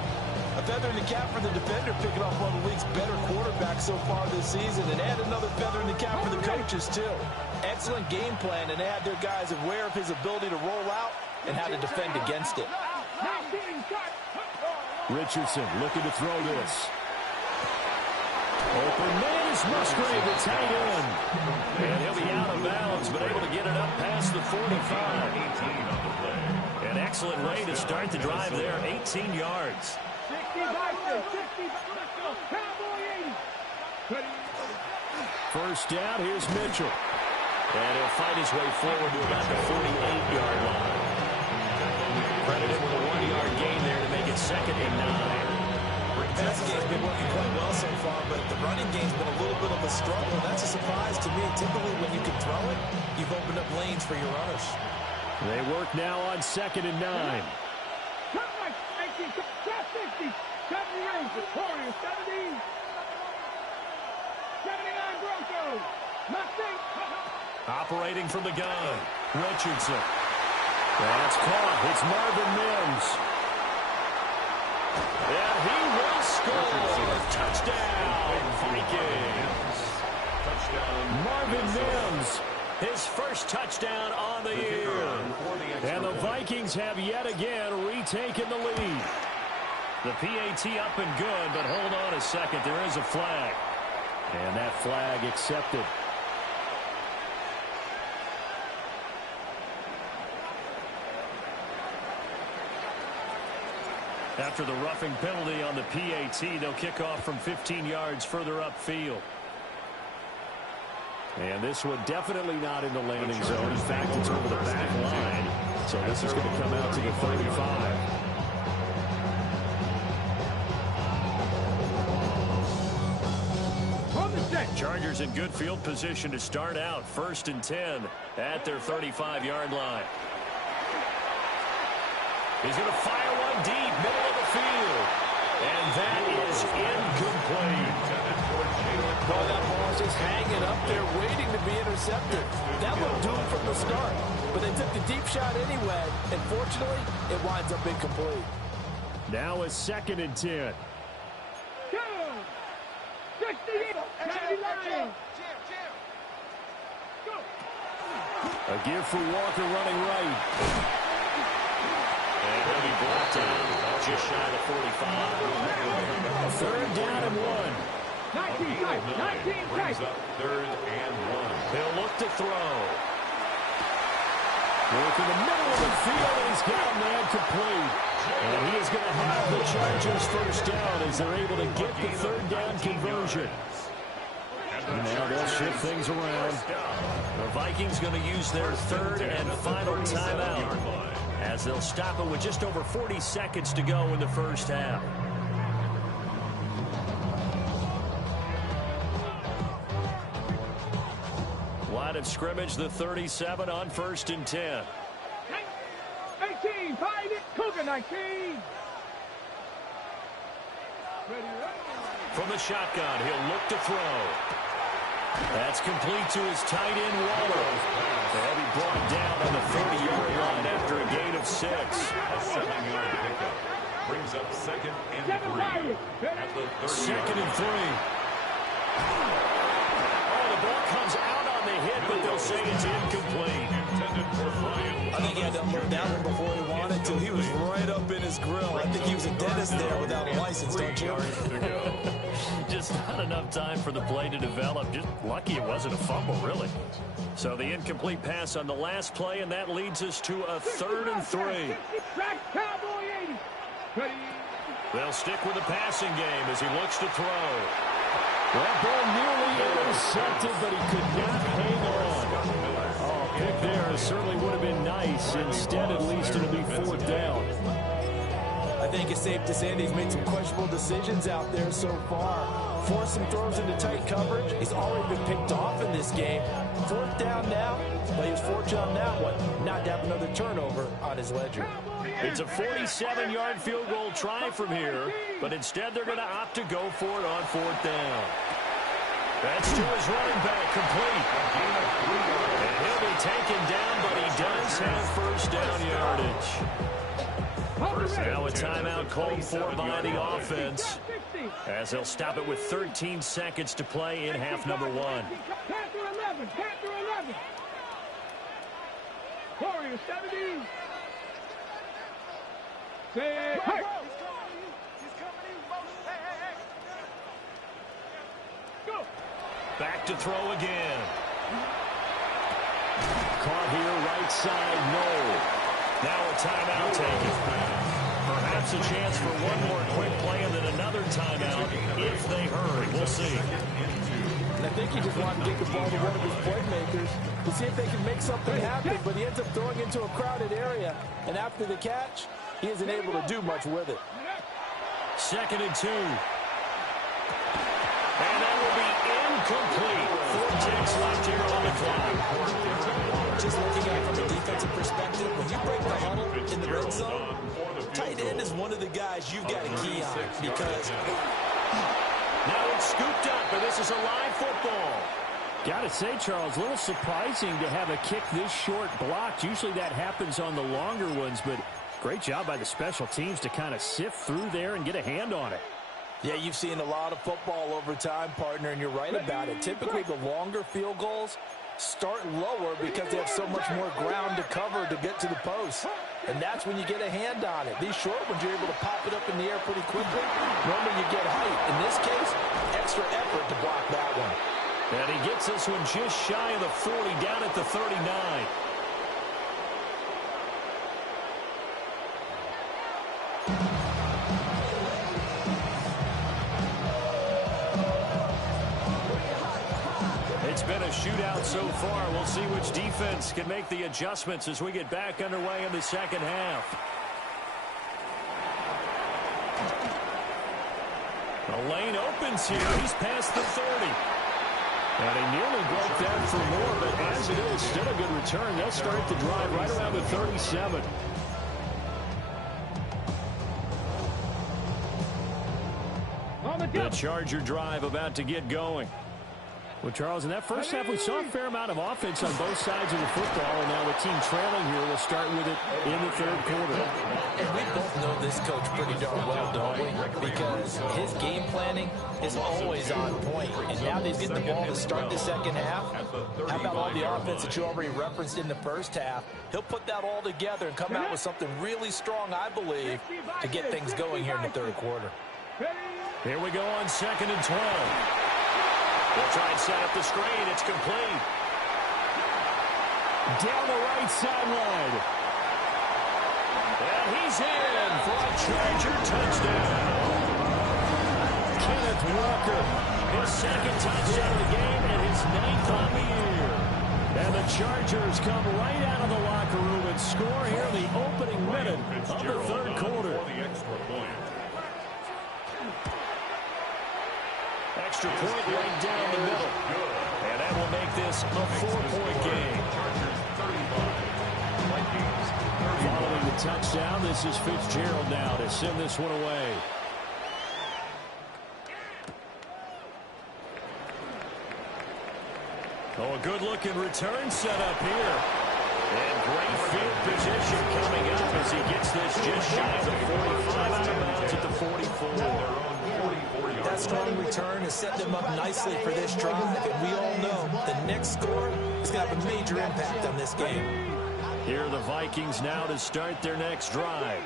A feather in the cap for the defender, picking off one of the league's better quarterbacks so far this season, and add another feather in the cap for the coaches, too. Excellent game plan, and they had their guys aware of his ability to roll out and how to defend against it. Richardson looking to throw this. Open man is Musgrave, the tight end. And he'll be out of bounds, but able to get it up past the 45. An excellent way to start the drive there, 18 yards. First down, here's Mitchell. And he'll fight his way forward to about the 48-yard line. Credited with a 1-yard gain there to make it 2nd and 9. The passing game's been working quite well so far, but the running game's been a little bit of a struggle. That's a surprise to me. Typically, when you can throw it, you've opened up lanes for your runners. They work now on 2nd and 9. 79 Operating from the gun, Richardson. That's caught. It's Marvin Mims. And he will score. Touchdown, Vikings. Marvin Mims, his first touchdown on the year. And the Vikings have yet again retaken the lead. The PAT up and good, but hold on a second. There is a flag. And that flag accepted. After the roughing penalty on the PAT, they'll kick off from 15 yards further upfield. And this one definitely not in the landing zone. In fact, it's over the back line. So this is going to come out to the 35. Chargers in good field position to start out. 1st and 10 at their 35-yard line. He's going to fire one deep, middle of the field. And that is incomplete. Well, that ball's just hanging up there, waiting to be intercepted. That looked doomed from the start. But they took the deep shot anyway, and fortunately, it winds up incomplete. Now a 2nd and 10. A give for Walker running right. And he'll be brought down just shy of the 45. 3rd down and 1. 19 brings up 3rd and 1. He'll look to throw. Work in the middle of the field, and he's got a man complete. And he is going to have the Chargers first down as they're able to get the 3rd down conversion. And now they'll shift things around. The Vikings going to use their 3rd and final timeout as they'll stop it with just over 40 seconds to go in the first half. Line of scrimmage, the 37 on 1st and 10. 18, find it, Cougar 19. From the shotgun, he'll look to throw. That's complete to his tight end, Waller. They'll be brought down on the 30-yard line after a gain of 6. A 7-yard pickup brings up 2nd and 3. At the 30-yard 2nd and 3. Oh, the ball comes out on the hit, but they'll say it's incomplete. I think he had to unload that one before he wanted to. He was right up in his grill. I think he was a dentist there without a license, don't you? Just not enough time for the play to develop. Just lucky it wasn't a fumble, really. So the incomplete pass on the last play, and that leads us to a 3rd and 3. They'll stick with the passing game as he looks to throw. That ball nearly intercepted, but he could not hang on. Oh, pick there certainly would have been nice. Instead, at least it'll be 4th down. I think it's safe to say that he's made some questionable decisions out there so far. Forced some throws into tight coverage. He's already been picked off in this game. 4th down now, but he was fortunate on that one not to have another turnover on his ledger. It's a 47-yard field goal try from here, but instead they're going to opt to go for it on 4th down. That's to his running back, complete. And he'll be taken down, but he does have 1st down yardage. Now a timeout called for by the offense, as they'll stop it with 13 seconds to play in half number 1. Panther 11. Warrior 70. Say, hey. Go. Back to throw again. Caught here, right side, no. Now a timeout taken. Perhaps a chance for one more quick play and then another timeout if they hurry. We'll see. And I think he just wanted to get the ball to one of his playmakers to see if they can make something happen, but he ends up throwing into a crowded area. And after the catch, he isn't able to do much with it. 2nd and 2. And that will be incomplete. 4 ticks left here on the clock. Just looking at it from a defensive perspective, when you break the huddle in the red zone, tight end is one of the guys you've got to key on because... Now it's scooped up, and this is a live football. Got to say, Charles, a little surprising to have a kick this short blocked. Usually that happens on the longer ones, but great job by the special teams to kind of sift through there and get a hand on it. Yeah, you've seen a lot of football over time, partner, and you're right about it. Typically, the longer field goals start lower because they have so much more ground to cover to get to the post. And that's when you get a hand on it. These short ones, you're able to pop it up in the air pretty quickly. Normally, you get height. In this case, extra effort to block that one. And he gets this one just shy of the 40, down at the 39. It's been a shootout so far. We'll see which defense can make the adjustments as we get back underway in the second half. The lane opens here. He's past the 30. And he nearly broke that for more, but as it is, still a good return. They'll start the drive right around the 37. The Charger drive about to get going. Well, Charles, in that first half, we saw a fair amount of offense on both sides of the football, and now the team trailing here will start with it in the 3rd quarter. And we both know this coach pretty darn well, don't we? Because his game planning is always on point. And now that he's getting the ball to start the second half, how about all the offense that you already referenced in the first half? He'll put that all together and come out with something really strong, I believe, to get things going here in the 3rd quarter. Here we go on 2nd and 12. They'll try and set up the screen. It's complete. Down the right sideline. And he's in for a Charger touchdown. Kenneth Walker, his 2nd touchdown of the game and his 9th on the year. And the Chargers come right out of the locker room and score here in the opening minute of the 3rd quarter. Extra point right down the middle. And that will make this a 4-point game. Following the touchdown, this is Fitzgerald now to send this one away. Oh, a good-looking return set up here. And great field position coming up as he gets this just shy of the 45 out of bounds at the 44. that strong return has set them up nicely for this drive, and we all know the next score is going to have a major impact on this game. Here are the Vikings now to start their next drive.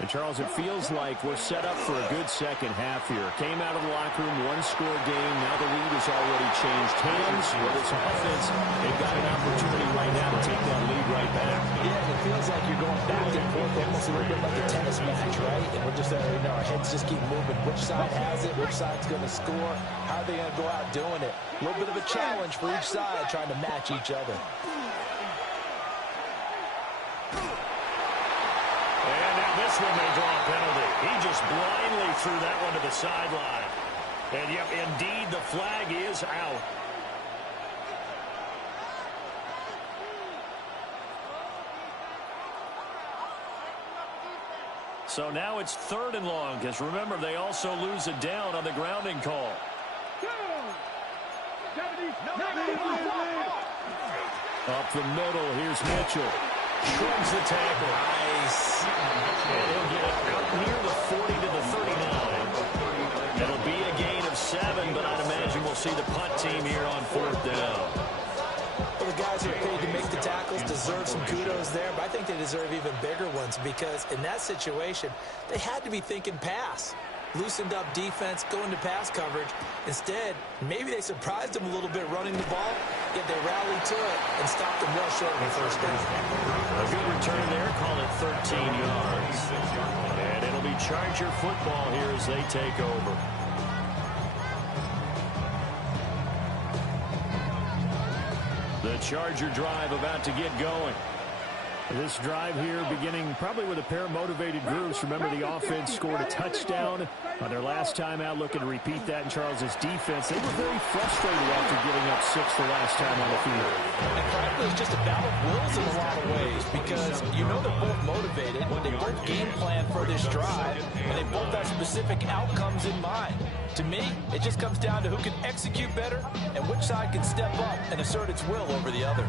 And, Charles, it feels like we're set up for a good second half here. Came out of the locker room, one-score game. Now the lead has already changed hands. With this offense, they've got an opportunity right now to take that lead right back. Yeah, it feels like you're going back and forth, almost a little bit like a tennis match, right? And we're just, our heads just keep moving. Which side has it? Which side's going to score? How are they going to go out doing it? A little bit of a challenge for each side, trying to match each other. This one may draw a penalty. He just blindly threw that one to the sideline. And, yep, indeed, the flag is out. So now it's 3rd and long, because remember, they also lose a down on the grounding call. Up the middle, here's Mitchell. Shrugs the tackle. Nice. And he'll get it out near the 40 to the 39. It'll be a gain of 7, but I'd imagine we'll see the punt team here on 4th down. Well, the guys who are paid to make the tackles deserve some kudos there, but I think they deserve even bigger ones because in that situation, they had to be thinking pass. Loosened up defense, going to pass coverage. Instead, maybe they surprised them a little bit running the ball, yet they rallied to it and stopped them well short of the first down. A good return there, call it 13 yards. And it'll be Charger football here as they take over. The Charger drive about to get going. This drive here beginning probably with a pair of motivated groups. Remember, the offense scored a touchdown on their last time out, looking to repeat that in Charles's defense. They were very frustrated after giving up 6 the last time on the field. And frankly, it's just a battle of wills in a lot of ways because you know they're both motivated. They both game plan for this drive, and they both have specific outcomes in mind. To me, it just comes down to who can execute better and which side can step up and assert its will over the other.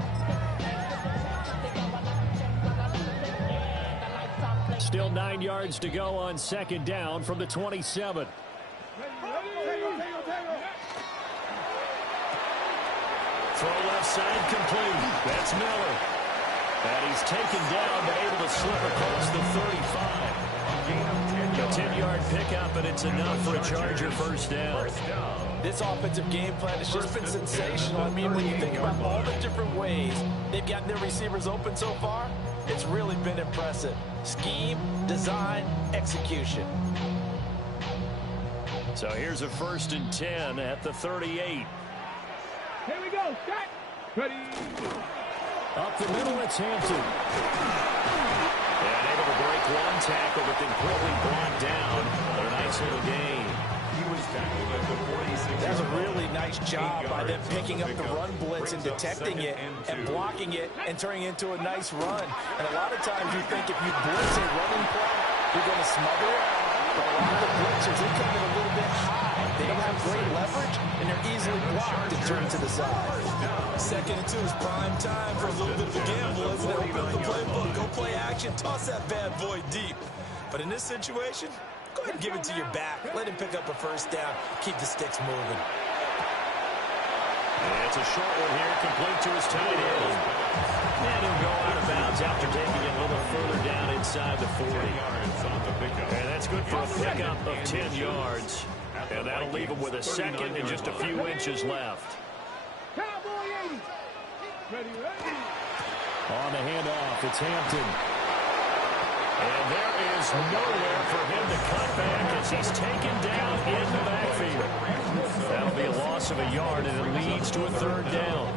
Still 9 yards to go on 2nd down from the 27. Throw left side complete. That's Miller. And he's taken down but able to slip across the 35. A 10-yard pickup, and it's enough for a Charger first down. This offensive game plan has just been sensational. I mean, when you think about all the different ways they've gotten their receivers open so far, it's really been impressive. Scheme, design, execution. So here's a 1st and 10 at the 38. Here we go. Set. Ready. Up the middle, it's Hampton. And able to break one tackle, but then quickly blocked down. But a nice little gain. That's a really nice job by them picking up the run blitz and detecting it and blocking it and turning it into a nice run. And a lot of times you think if you blitz a running play, you're going to smother it. But a lot of the blitzers, they come in a little bit high. They don't have great leverage, and they're easily blocked and turned to the side. 2nd and 2 is prime time for a little bit of a gamble, isn't it? Open up the playbook, go play action, toss that bad boy deep. But in this situation, go ahead and give it to your back. Let him pick up a first down. Keep the sticks moving. And it's a short one here, complete to his tight end. And he'll go out of bounds after taking it a little further down inside the 40. And that's good for a pickup of 10 yards. And that'll leave him with a 2nd and just a few inches left. Cowboy 80. Ready. On the handoff, it's Hampton. And there is nowhere for him to cut back as he's taken down in the backfield. That'll be a loss of a yard, and it leads to a 3rd down.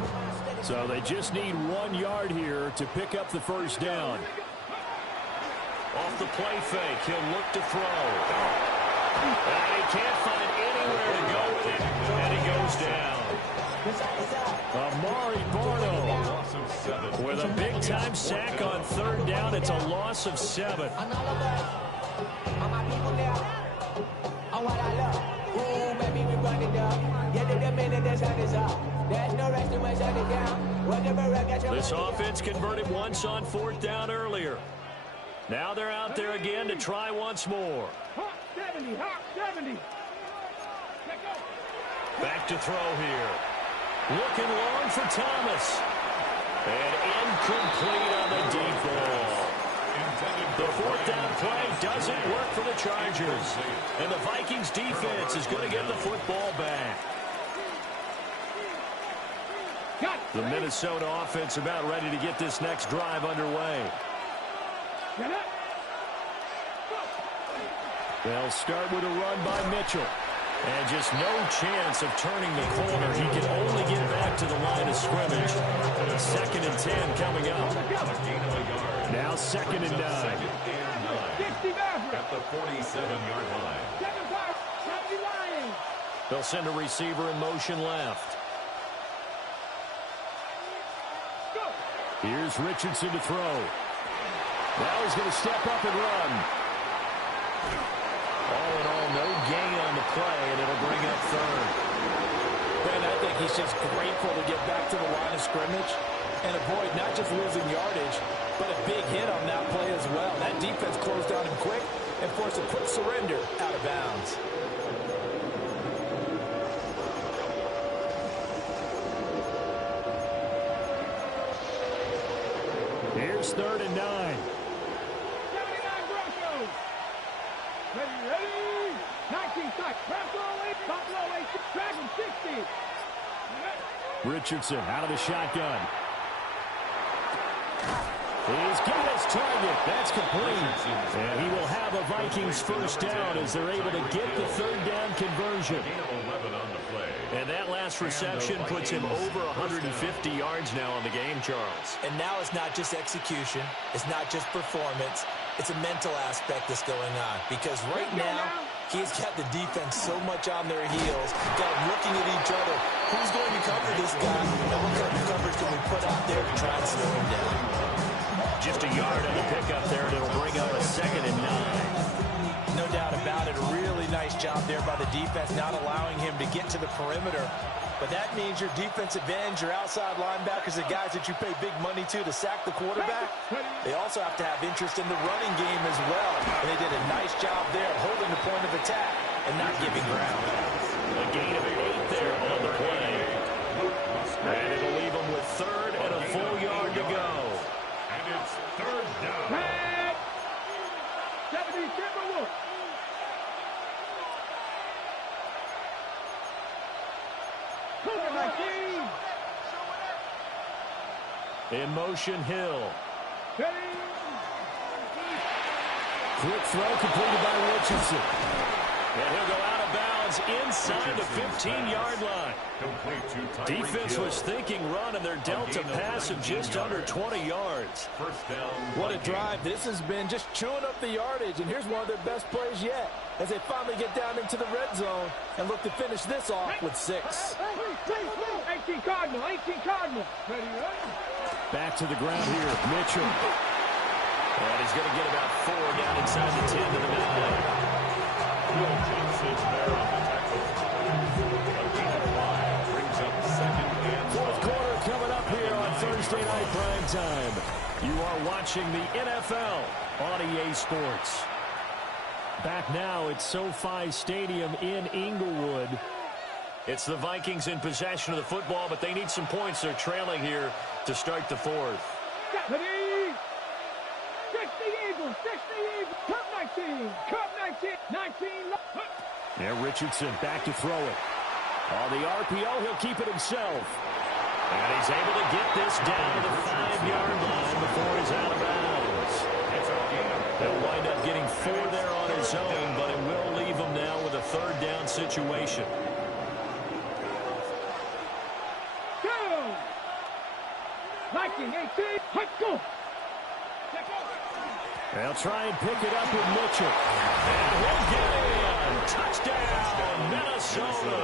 So they just need 1 yard here to pick up the first down. Off the play fake, he'll look to throw. And he can't find anywhere to go with it, and he goes down. Amari Barno with a big-time sack on 3rd down. It's a loss of 7. This offense converted once on 4th down earlier. Now they're out there again to try once more. Hawk 70, Hawk 70. Back to throw here. Looking long for Thomas. And incomplete on the deep ball. The fourth down play doesn't work for the Chargers. And the Vikings defense is going to get the football back. The Minnesota offense about ready to get this next drive underway. They'll start with a run by Mitchell. And just no chance of turning the corner. He can only get back to the line of scrimmage. 2nd and 10 coming up. Now 2nd and 9. At the 47-yard line. They'll send a receiver in motion left. Here's Richardson to throw. Now he's going to step up and run. All in all, no gain on the play, and it'll bring up 3rd. And I think he's just grateful to get back to the line of scrimmage and avoid not just losing yardage, but a big hit on that play as well. That defense closed down him quick and forced a quick surrender out of bounds. Here's 3rd and 9. 79 Broncos. Ready. 19 side. Top row 8. Dragon 60. Richardson out of the shotgun. He's getting his target. That's complete. And he will have a Vikings first down as they're able to get the 3rd down conversion. And that last reception puts him over 150 yards now on the game, Charles. And now it's not just execution. It's not just performance. It's a mental aspect that's going on. Because right now, he's got the defense so much on their heels. Got them looking at each other. Who's going to cover this guy? And what kind of coverage can we put out there to try and slow him down? Just a yard on the pickup there, and it'll bring up a 2nd and 9. No doubt about it. A really nice job there by the defense, not allowing him to get to the perimeter. But that means your defensive ends, your outside linebackers, the guys that you pay big money to sack the quarterback, they also have to have interest in the running game as well. And they did a nice job there of holding the point of attack and not giving ground. A gain of 8 there on the play. And it'll leave them with 3rd and a full yard to go. And it's 3rd down. 70 Timberwolves. In motion, Hill. Quick throw completed by Richardson. And he'll go out of bounds inside the 15-yard line. Defense was thinking run, and they're dealt a pass of just under 20 yards. What a drive. This has been just chewing up the yardage, and here's one of their best plays yet as they finally get down into the red zone and look to finish this off with 6. 18 Cardinal. Ready. Back to the ground here, Mitchell. And he's going to get about 4 down inside the 10 to the 9. Will Johnson there on the tackle. A gain of 5 brings up 2nd and 4th quarter coming up here on Thursday Night Prime Time. You are watching the NFL on EA Sports. Back now at SoFi Stadium in Inglewood. It's the Vikings in possession of the football, but they need some points. They're trailing here to start the 4th. Ready. 60 Eagles. Cup 19. 19. Yeah, Richardson back to throw it. On the RPO, he'll keep it himself. And he's able to get this down to the 5-yard line before he's out of bounds. He'll wind up getting 4 there on his own, but it will leave him now with a 3rd down situation. Go! Viking 18. Let's go! They'll try and pick it up with Mitchell. And he'll get in. Touchdown, Minnesota.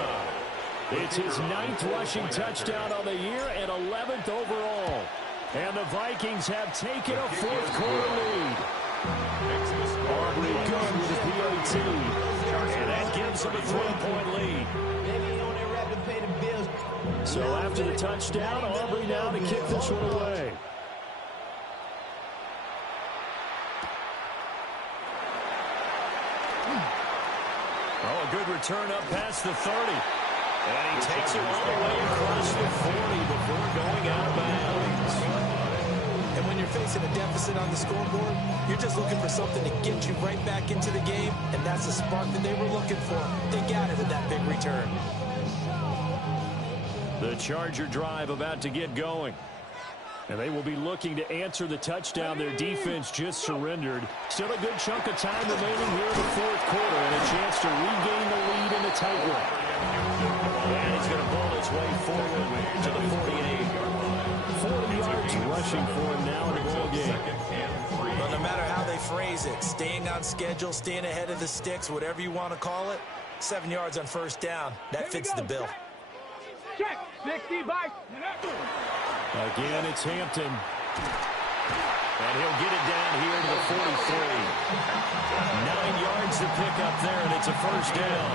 It's his 9th rushing touchdown on the year and 11th overall. And the Vikings have taken a 4th quarter lead. Aubrey good with a PAT. And that gives them a 3-point lead. So after the touchdown, Aubrey now to kick this one away. Oh, a good return up past the 30. And he takes it all the way across the 40 before going out of bounds. And when you're facing a deficit on the scoreboard, you're just looking for something to get you right back into the game, and that's the spark that they were looking for. They got it with that big return. The Charger drive about to get going. And they will be looking to answer the touchdown their defense just surrendered. Still a good chunk of time remaining here in the fourth quarter and a chance to regain the lead in a tight one. And he's going to ball his way forward to the 48. 40 yards rushing for him now in the ball game. Well, no matter how they phrase it, staying on schedule, staying ahead of the sticks, whatever you want to call it, 7 yards on first down. That fits the bill. Check. 60 by. Again, it's Hampton. And he'll get it down here to the 43. 9 yards to pick up there, and it's a first down.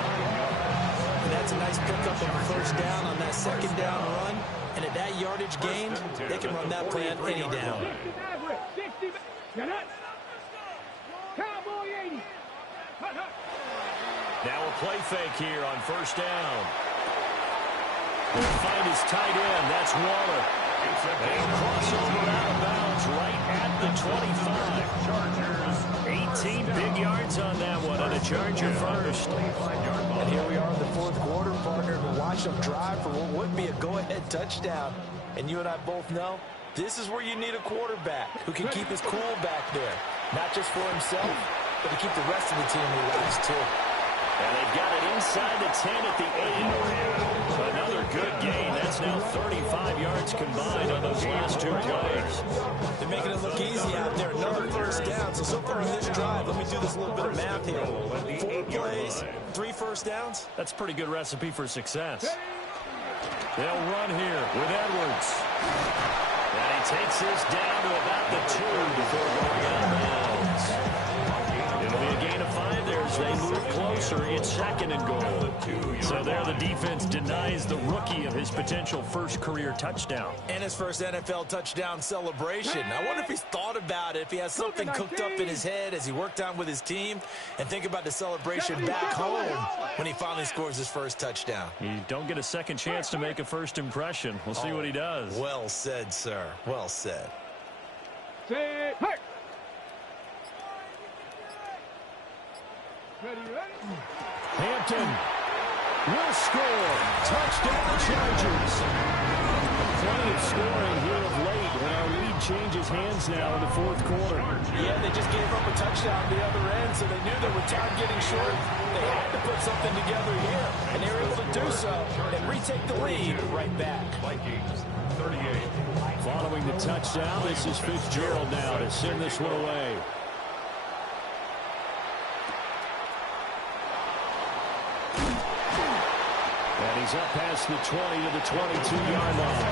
And that's a nice pickup of a first down on that second down run. And at that yardage gain, they can run that play at any down. 60. Cowboy 80. Now a play fake here on first down. He'll find his tight end. That's Waller. They'll cross over out of bounds right at the 25. 18 big yards on that one, and a Charger first. And here we are in the fourth quarter, partner, to watch them drive for what would be a go-ahead touchdown. And you and I both know this is where you need a quarterback who can keep his cool back there. Not just for himself, but to keep the rest of the team relaxed, too. And they've got it inside the 10 at the 8. Another good gain. That's now 35 yards combined on those last two plays. They're making it look easy out there. Another first down. So far in this drive, let me do this little bit of math here. 4 plays, 3 first downs. That's a pretty good recipe for success. They'll run here with Edwards. And he takes this down to about the 2 before going out of bounds. It'll be a gain of 5 there as they move closer. It's second and goal. So there the defense denies the rookie of his potential first career touchdown. And his first NFL touchdown celebration. I wonder if he's thought about it, if he has something cooked up in his head as he worked on with his team, and think about the celebration back home when he finally scores his first touchdown. You don't get a second chance to make a first impression. We'll see what he does. Well said, sir. Well said. Hampton will score. Touchdown Chargers. Plenty of scoring here of late, and our lead changes hands now in the fourth quarter. Yeah, they just gave up a touchdown the other end, so they knew that with time getting short, they had to put something together here, and they were able to do so and retake the lead right back. Vikings 38. Following the touchdown, this is Fitzgerald now to send this one away. And he's up past the 20 to the 22-yard line.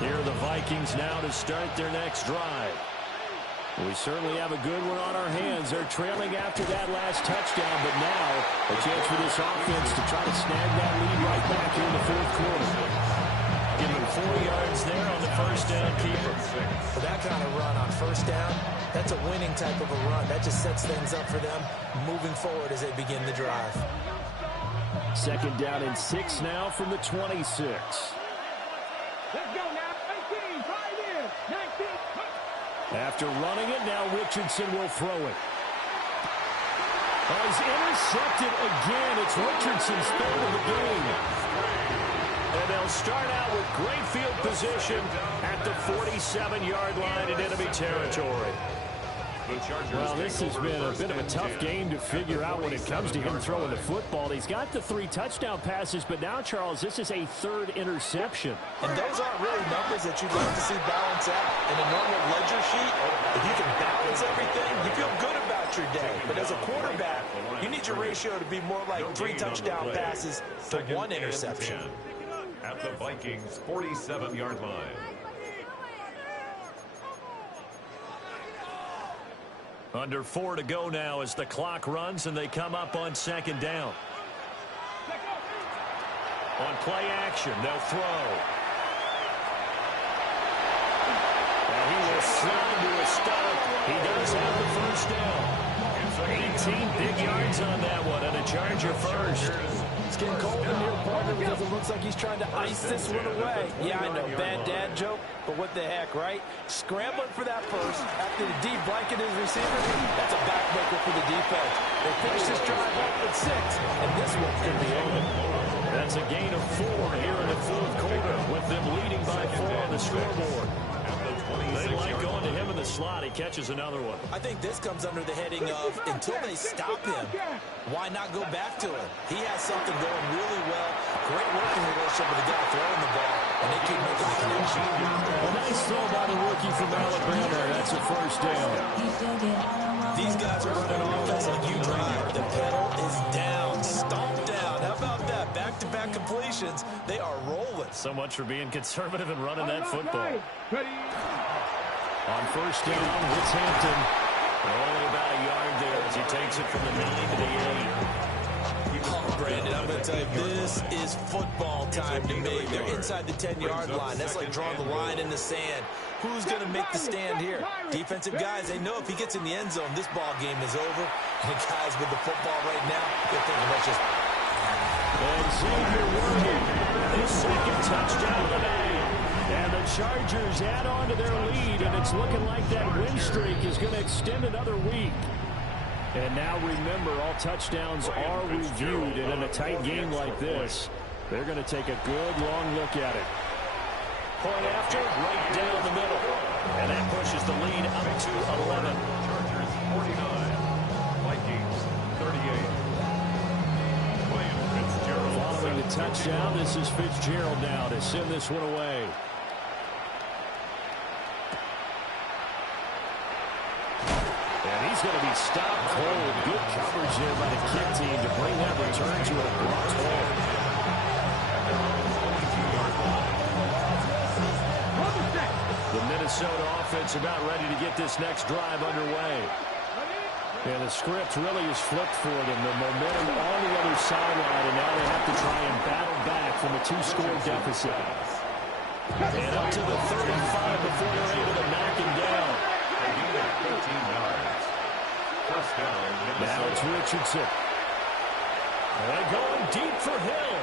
Here are the Vikings now to start their next drive. We certainly have a good one on our hands. They're trailing after that last touchdown, but now a chance for this offense to try to snag that lead right back here in the fourth quarter. Give him 4 yards there on the first down keeper. For that kind of run on first down, that's a winning type of a run. That just sets things up for them moving forward as they begin the drive. Second down and 6 now from the 26. Let's go now. 18, 5 in, 19. After running it, now Richardson will throw it. Oh, he's intercepted again. It's Richardson's third of the game. And they'll start out with great field position at the 47-yard line in enemy territory. Well, this has been a bit of a tough game to figure out when it comes to him throwing the football. He's got the 3 touchdown passes, but now, Charles, this is a 3rd interception. And those aren't really numbers that you'd like to see balance out. In a normal ledger sheet, if you can balance everything, you feel good about your day. But as a quarterback, you need your ratio to be more like 3 touchdown passes to 1 interception. At the Vikings 47-yard line. Under 4 to go now as the clock runs and they come up on second down. On play action, they'll throw. And he will slide to a stop. He does have the first down. 18 big yards on that one, and a Charger first. It's getting cold in here, partner, because it looks like he's trying to ice this one away. Yeah, I know, bad dad joke, but what the heck, right? Scrambling for that first after the deep blanket his receiver. That's a backbreaker for the defense. They finish this drive off with 6, and this one's going to be over. That's a gain of 4 here in the fourth quarter, with them leading by 4 on the scoreboard. They like going to him in the slot. He catches another one. I think this comes under the heading of until they stop him, why not go back to him? He has something going really well. Great working relationship with the guy throwing the ball, and they keep making the connection. A nice throw by the rookie from Alabama. That's a first down. These guys are running offense like you drive. The pedal is down, stomped down. How about that? Back-to-back completions. They are rolling. So much for being conservative and running that football. On first down, it's Hampton. Only about a yard there as he takes it from the 9 to the 8. Oh, Brandon, I'm going to tell you, this is football time to me. They're inside the 10-yard line. That's like drawing the line in the sand. Who's going to make the stand here? Defensive guys, they know if he gets in the end zone, this ball game is over. And the guys with the football right now, they're thinking, let's just... And Xavier Worthy, his second touchdown of the day. And the Chargers add on to their lead, and it's looking like that win streak is going to extend another week. And now remember, all touchdowns are reviewed, and in a tight game like this, they're going to take a good long look at it. Point after, right down the middle. And that pushes the lead up to 11. Chargers 49, Vikings 38. Following the touchdown, this is Fitzgerald now to send this one away. And he's going to be stopped cold. Good coverage there by the kick team to bring that return to an abrupt halt. The Minnesota offense about ready to get this next drive underway. And the script really is flipped for them. The momentum on the other sideline, and now they have to try and battle back from a 2-score deficit. And up to the 35 before they're able to knock him down. They need 15 yards. First down, Now it's Richardson. And going deep for Hill.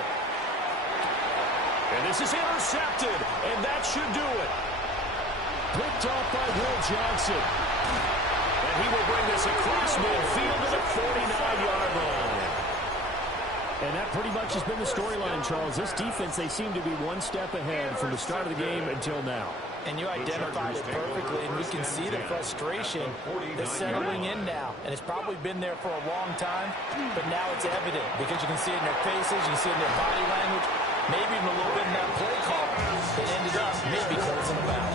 And this is intercepted, and that should do it. Picked off by Will Johnson. And he will bring this across midfield to the 49-yard line. And that pretty much has been the storyline, Charles. This defense, they seem to be one step ahead from the start of the game until now. And you identified it perfectly, and we can see the frustration that's settling in now. And it's probably been there for a long time, but now it's evident because you can see it in their faces, you can see it in their body language, maybe even a little bit in that play call that ended up maybe closing them out.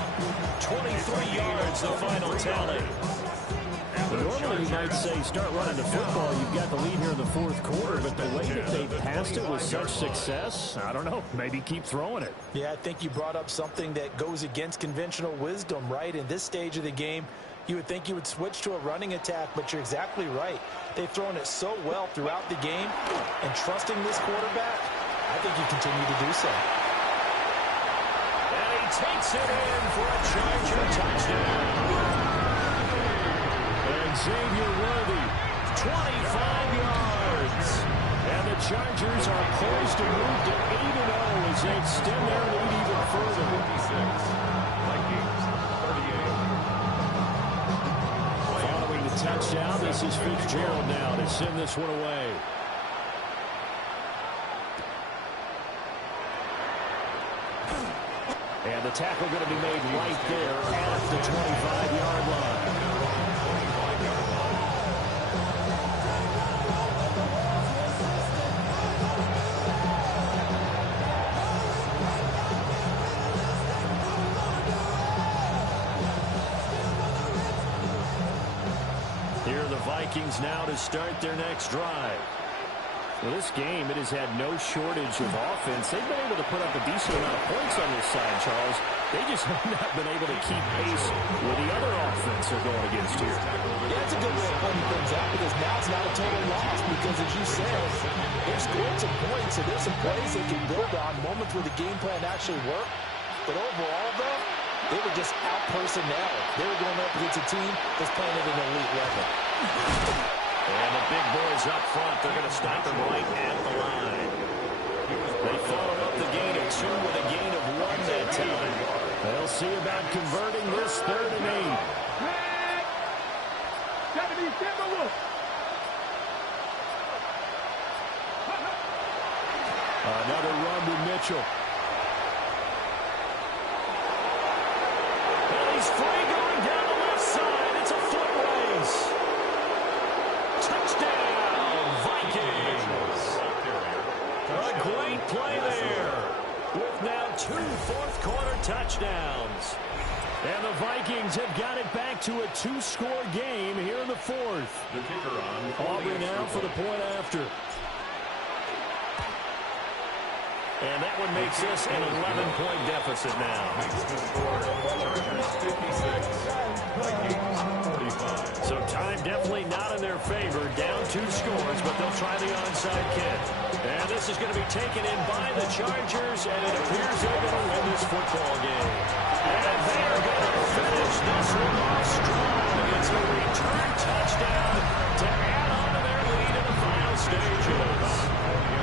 23 yards, the final tally. Normally, you might say start running the football. You've got the lead here in the fourth quarter, but the way that they passed it with such success, I don't know, maybe keep throwing it. Yeah, I think you brought up something that goes against conventional wisdom, right? In this stage of the game, you would think you would switch to a running attack, but you're exactly right. They've thrown it so well throughout the game, and trusting this quarterback, I think you continue to do so. And he takes it in for a Charger touchdown. Xavier Worthy, 25 yards. And the Chargers are poised to move to 8-0 as they extend their lead even further. Vikings 38. Following the touchdown, this is Fitzgerald now to send this one away. And the tackle going to be made right there at the 25-yard line. Here are the Vikings now to start their next drive. Well, this game, it has had no shortage of offense. They've been able to put up a decent amount of points on this side, Charles. They just have not been able to keep pace with the other offense they're going against here. Yeah, that's a good way of pointing things out because now it's not a total loss because, as you said, they've scored some points, and there's some plays they can build on, moments where the game plan actually worked. But overall, though, they were just out-personnel. They were going up against a team that's playing at an elite level. And the big boys up front, they're going to stop them right at the line. They followed up the gain of 2 with a gain of 1 that time. They'll see about converting this 3rd and 8. Another run to Mitchell. And he's free going down the left side. It's a foot race. Touchdown, Vikings. A great play there. With now 2 fourth-quarter touchdowns. And the Vikings have got it back to a 2-score game here in the 4th. The kicker on Aubrey now for the point after. And that one makes this an 11-point deficit now. So time definitely not in their favor. Down 2 scores, but they'll try the onside kick. And this is going to be taken in by the Chargers, and it appears they're going to win this football game. And they're going to finish this one off strong. It's a return touchdown to add on to their lead in the final stages.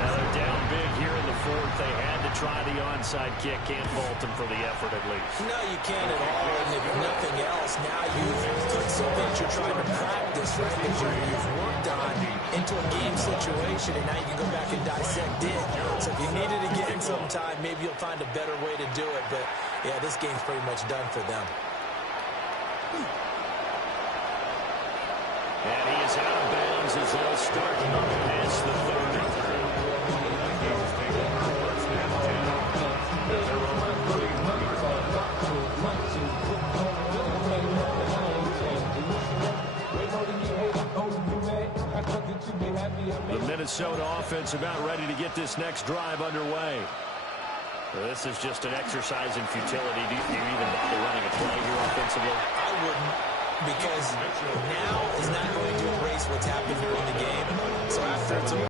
Now they're down big here in the 4th. They had to try the onside kick. Can't fault them for the effort at least. No, you can't at all. And if nothing else, now you've put something that you're trying to practice, right, that you've worked on into a game situation, and now you can go back and dissect it. So if you needed to get in some time, maybe you'll find a better way to do it. But, yeah, this game's pretty much done for them. And he is out of bounds as they'll start past the 30. The Minnesota offense about ready to get this next drive underway. This is just an exercise in futility. Do you even bother running a play here offensively? I wouldn't, because now is not going to erase what's happened during the game. So after it's a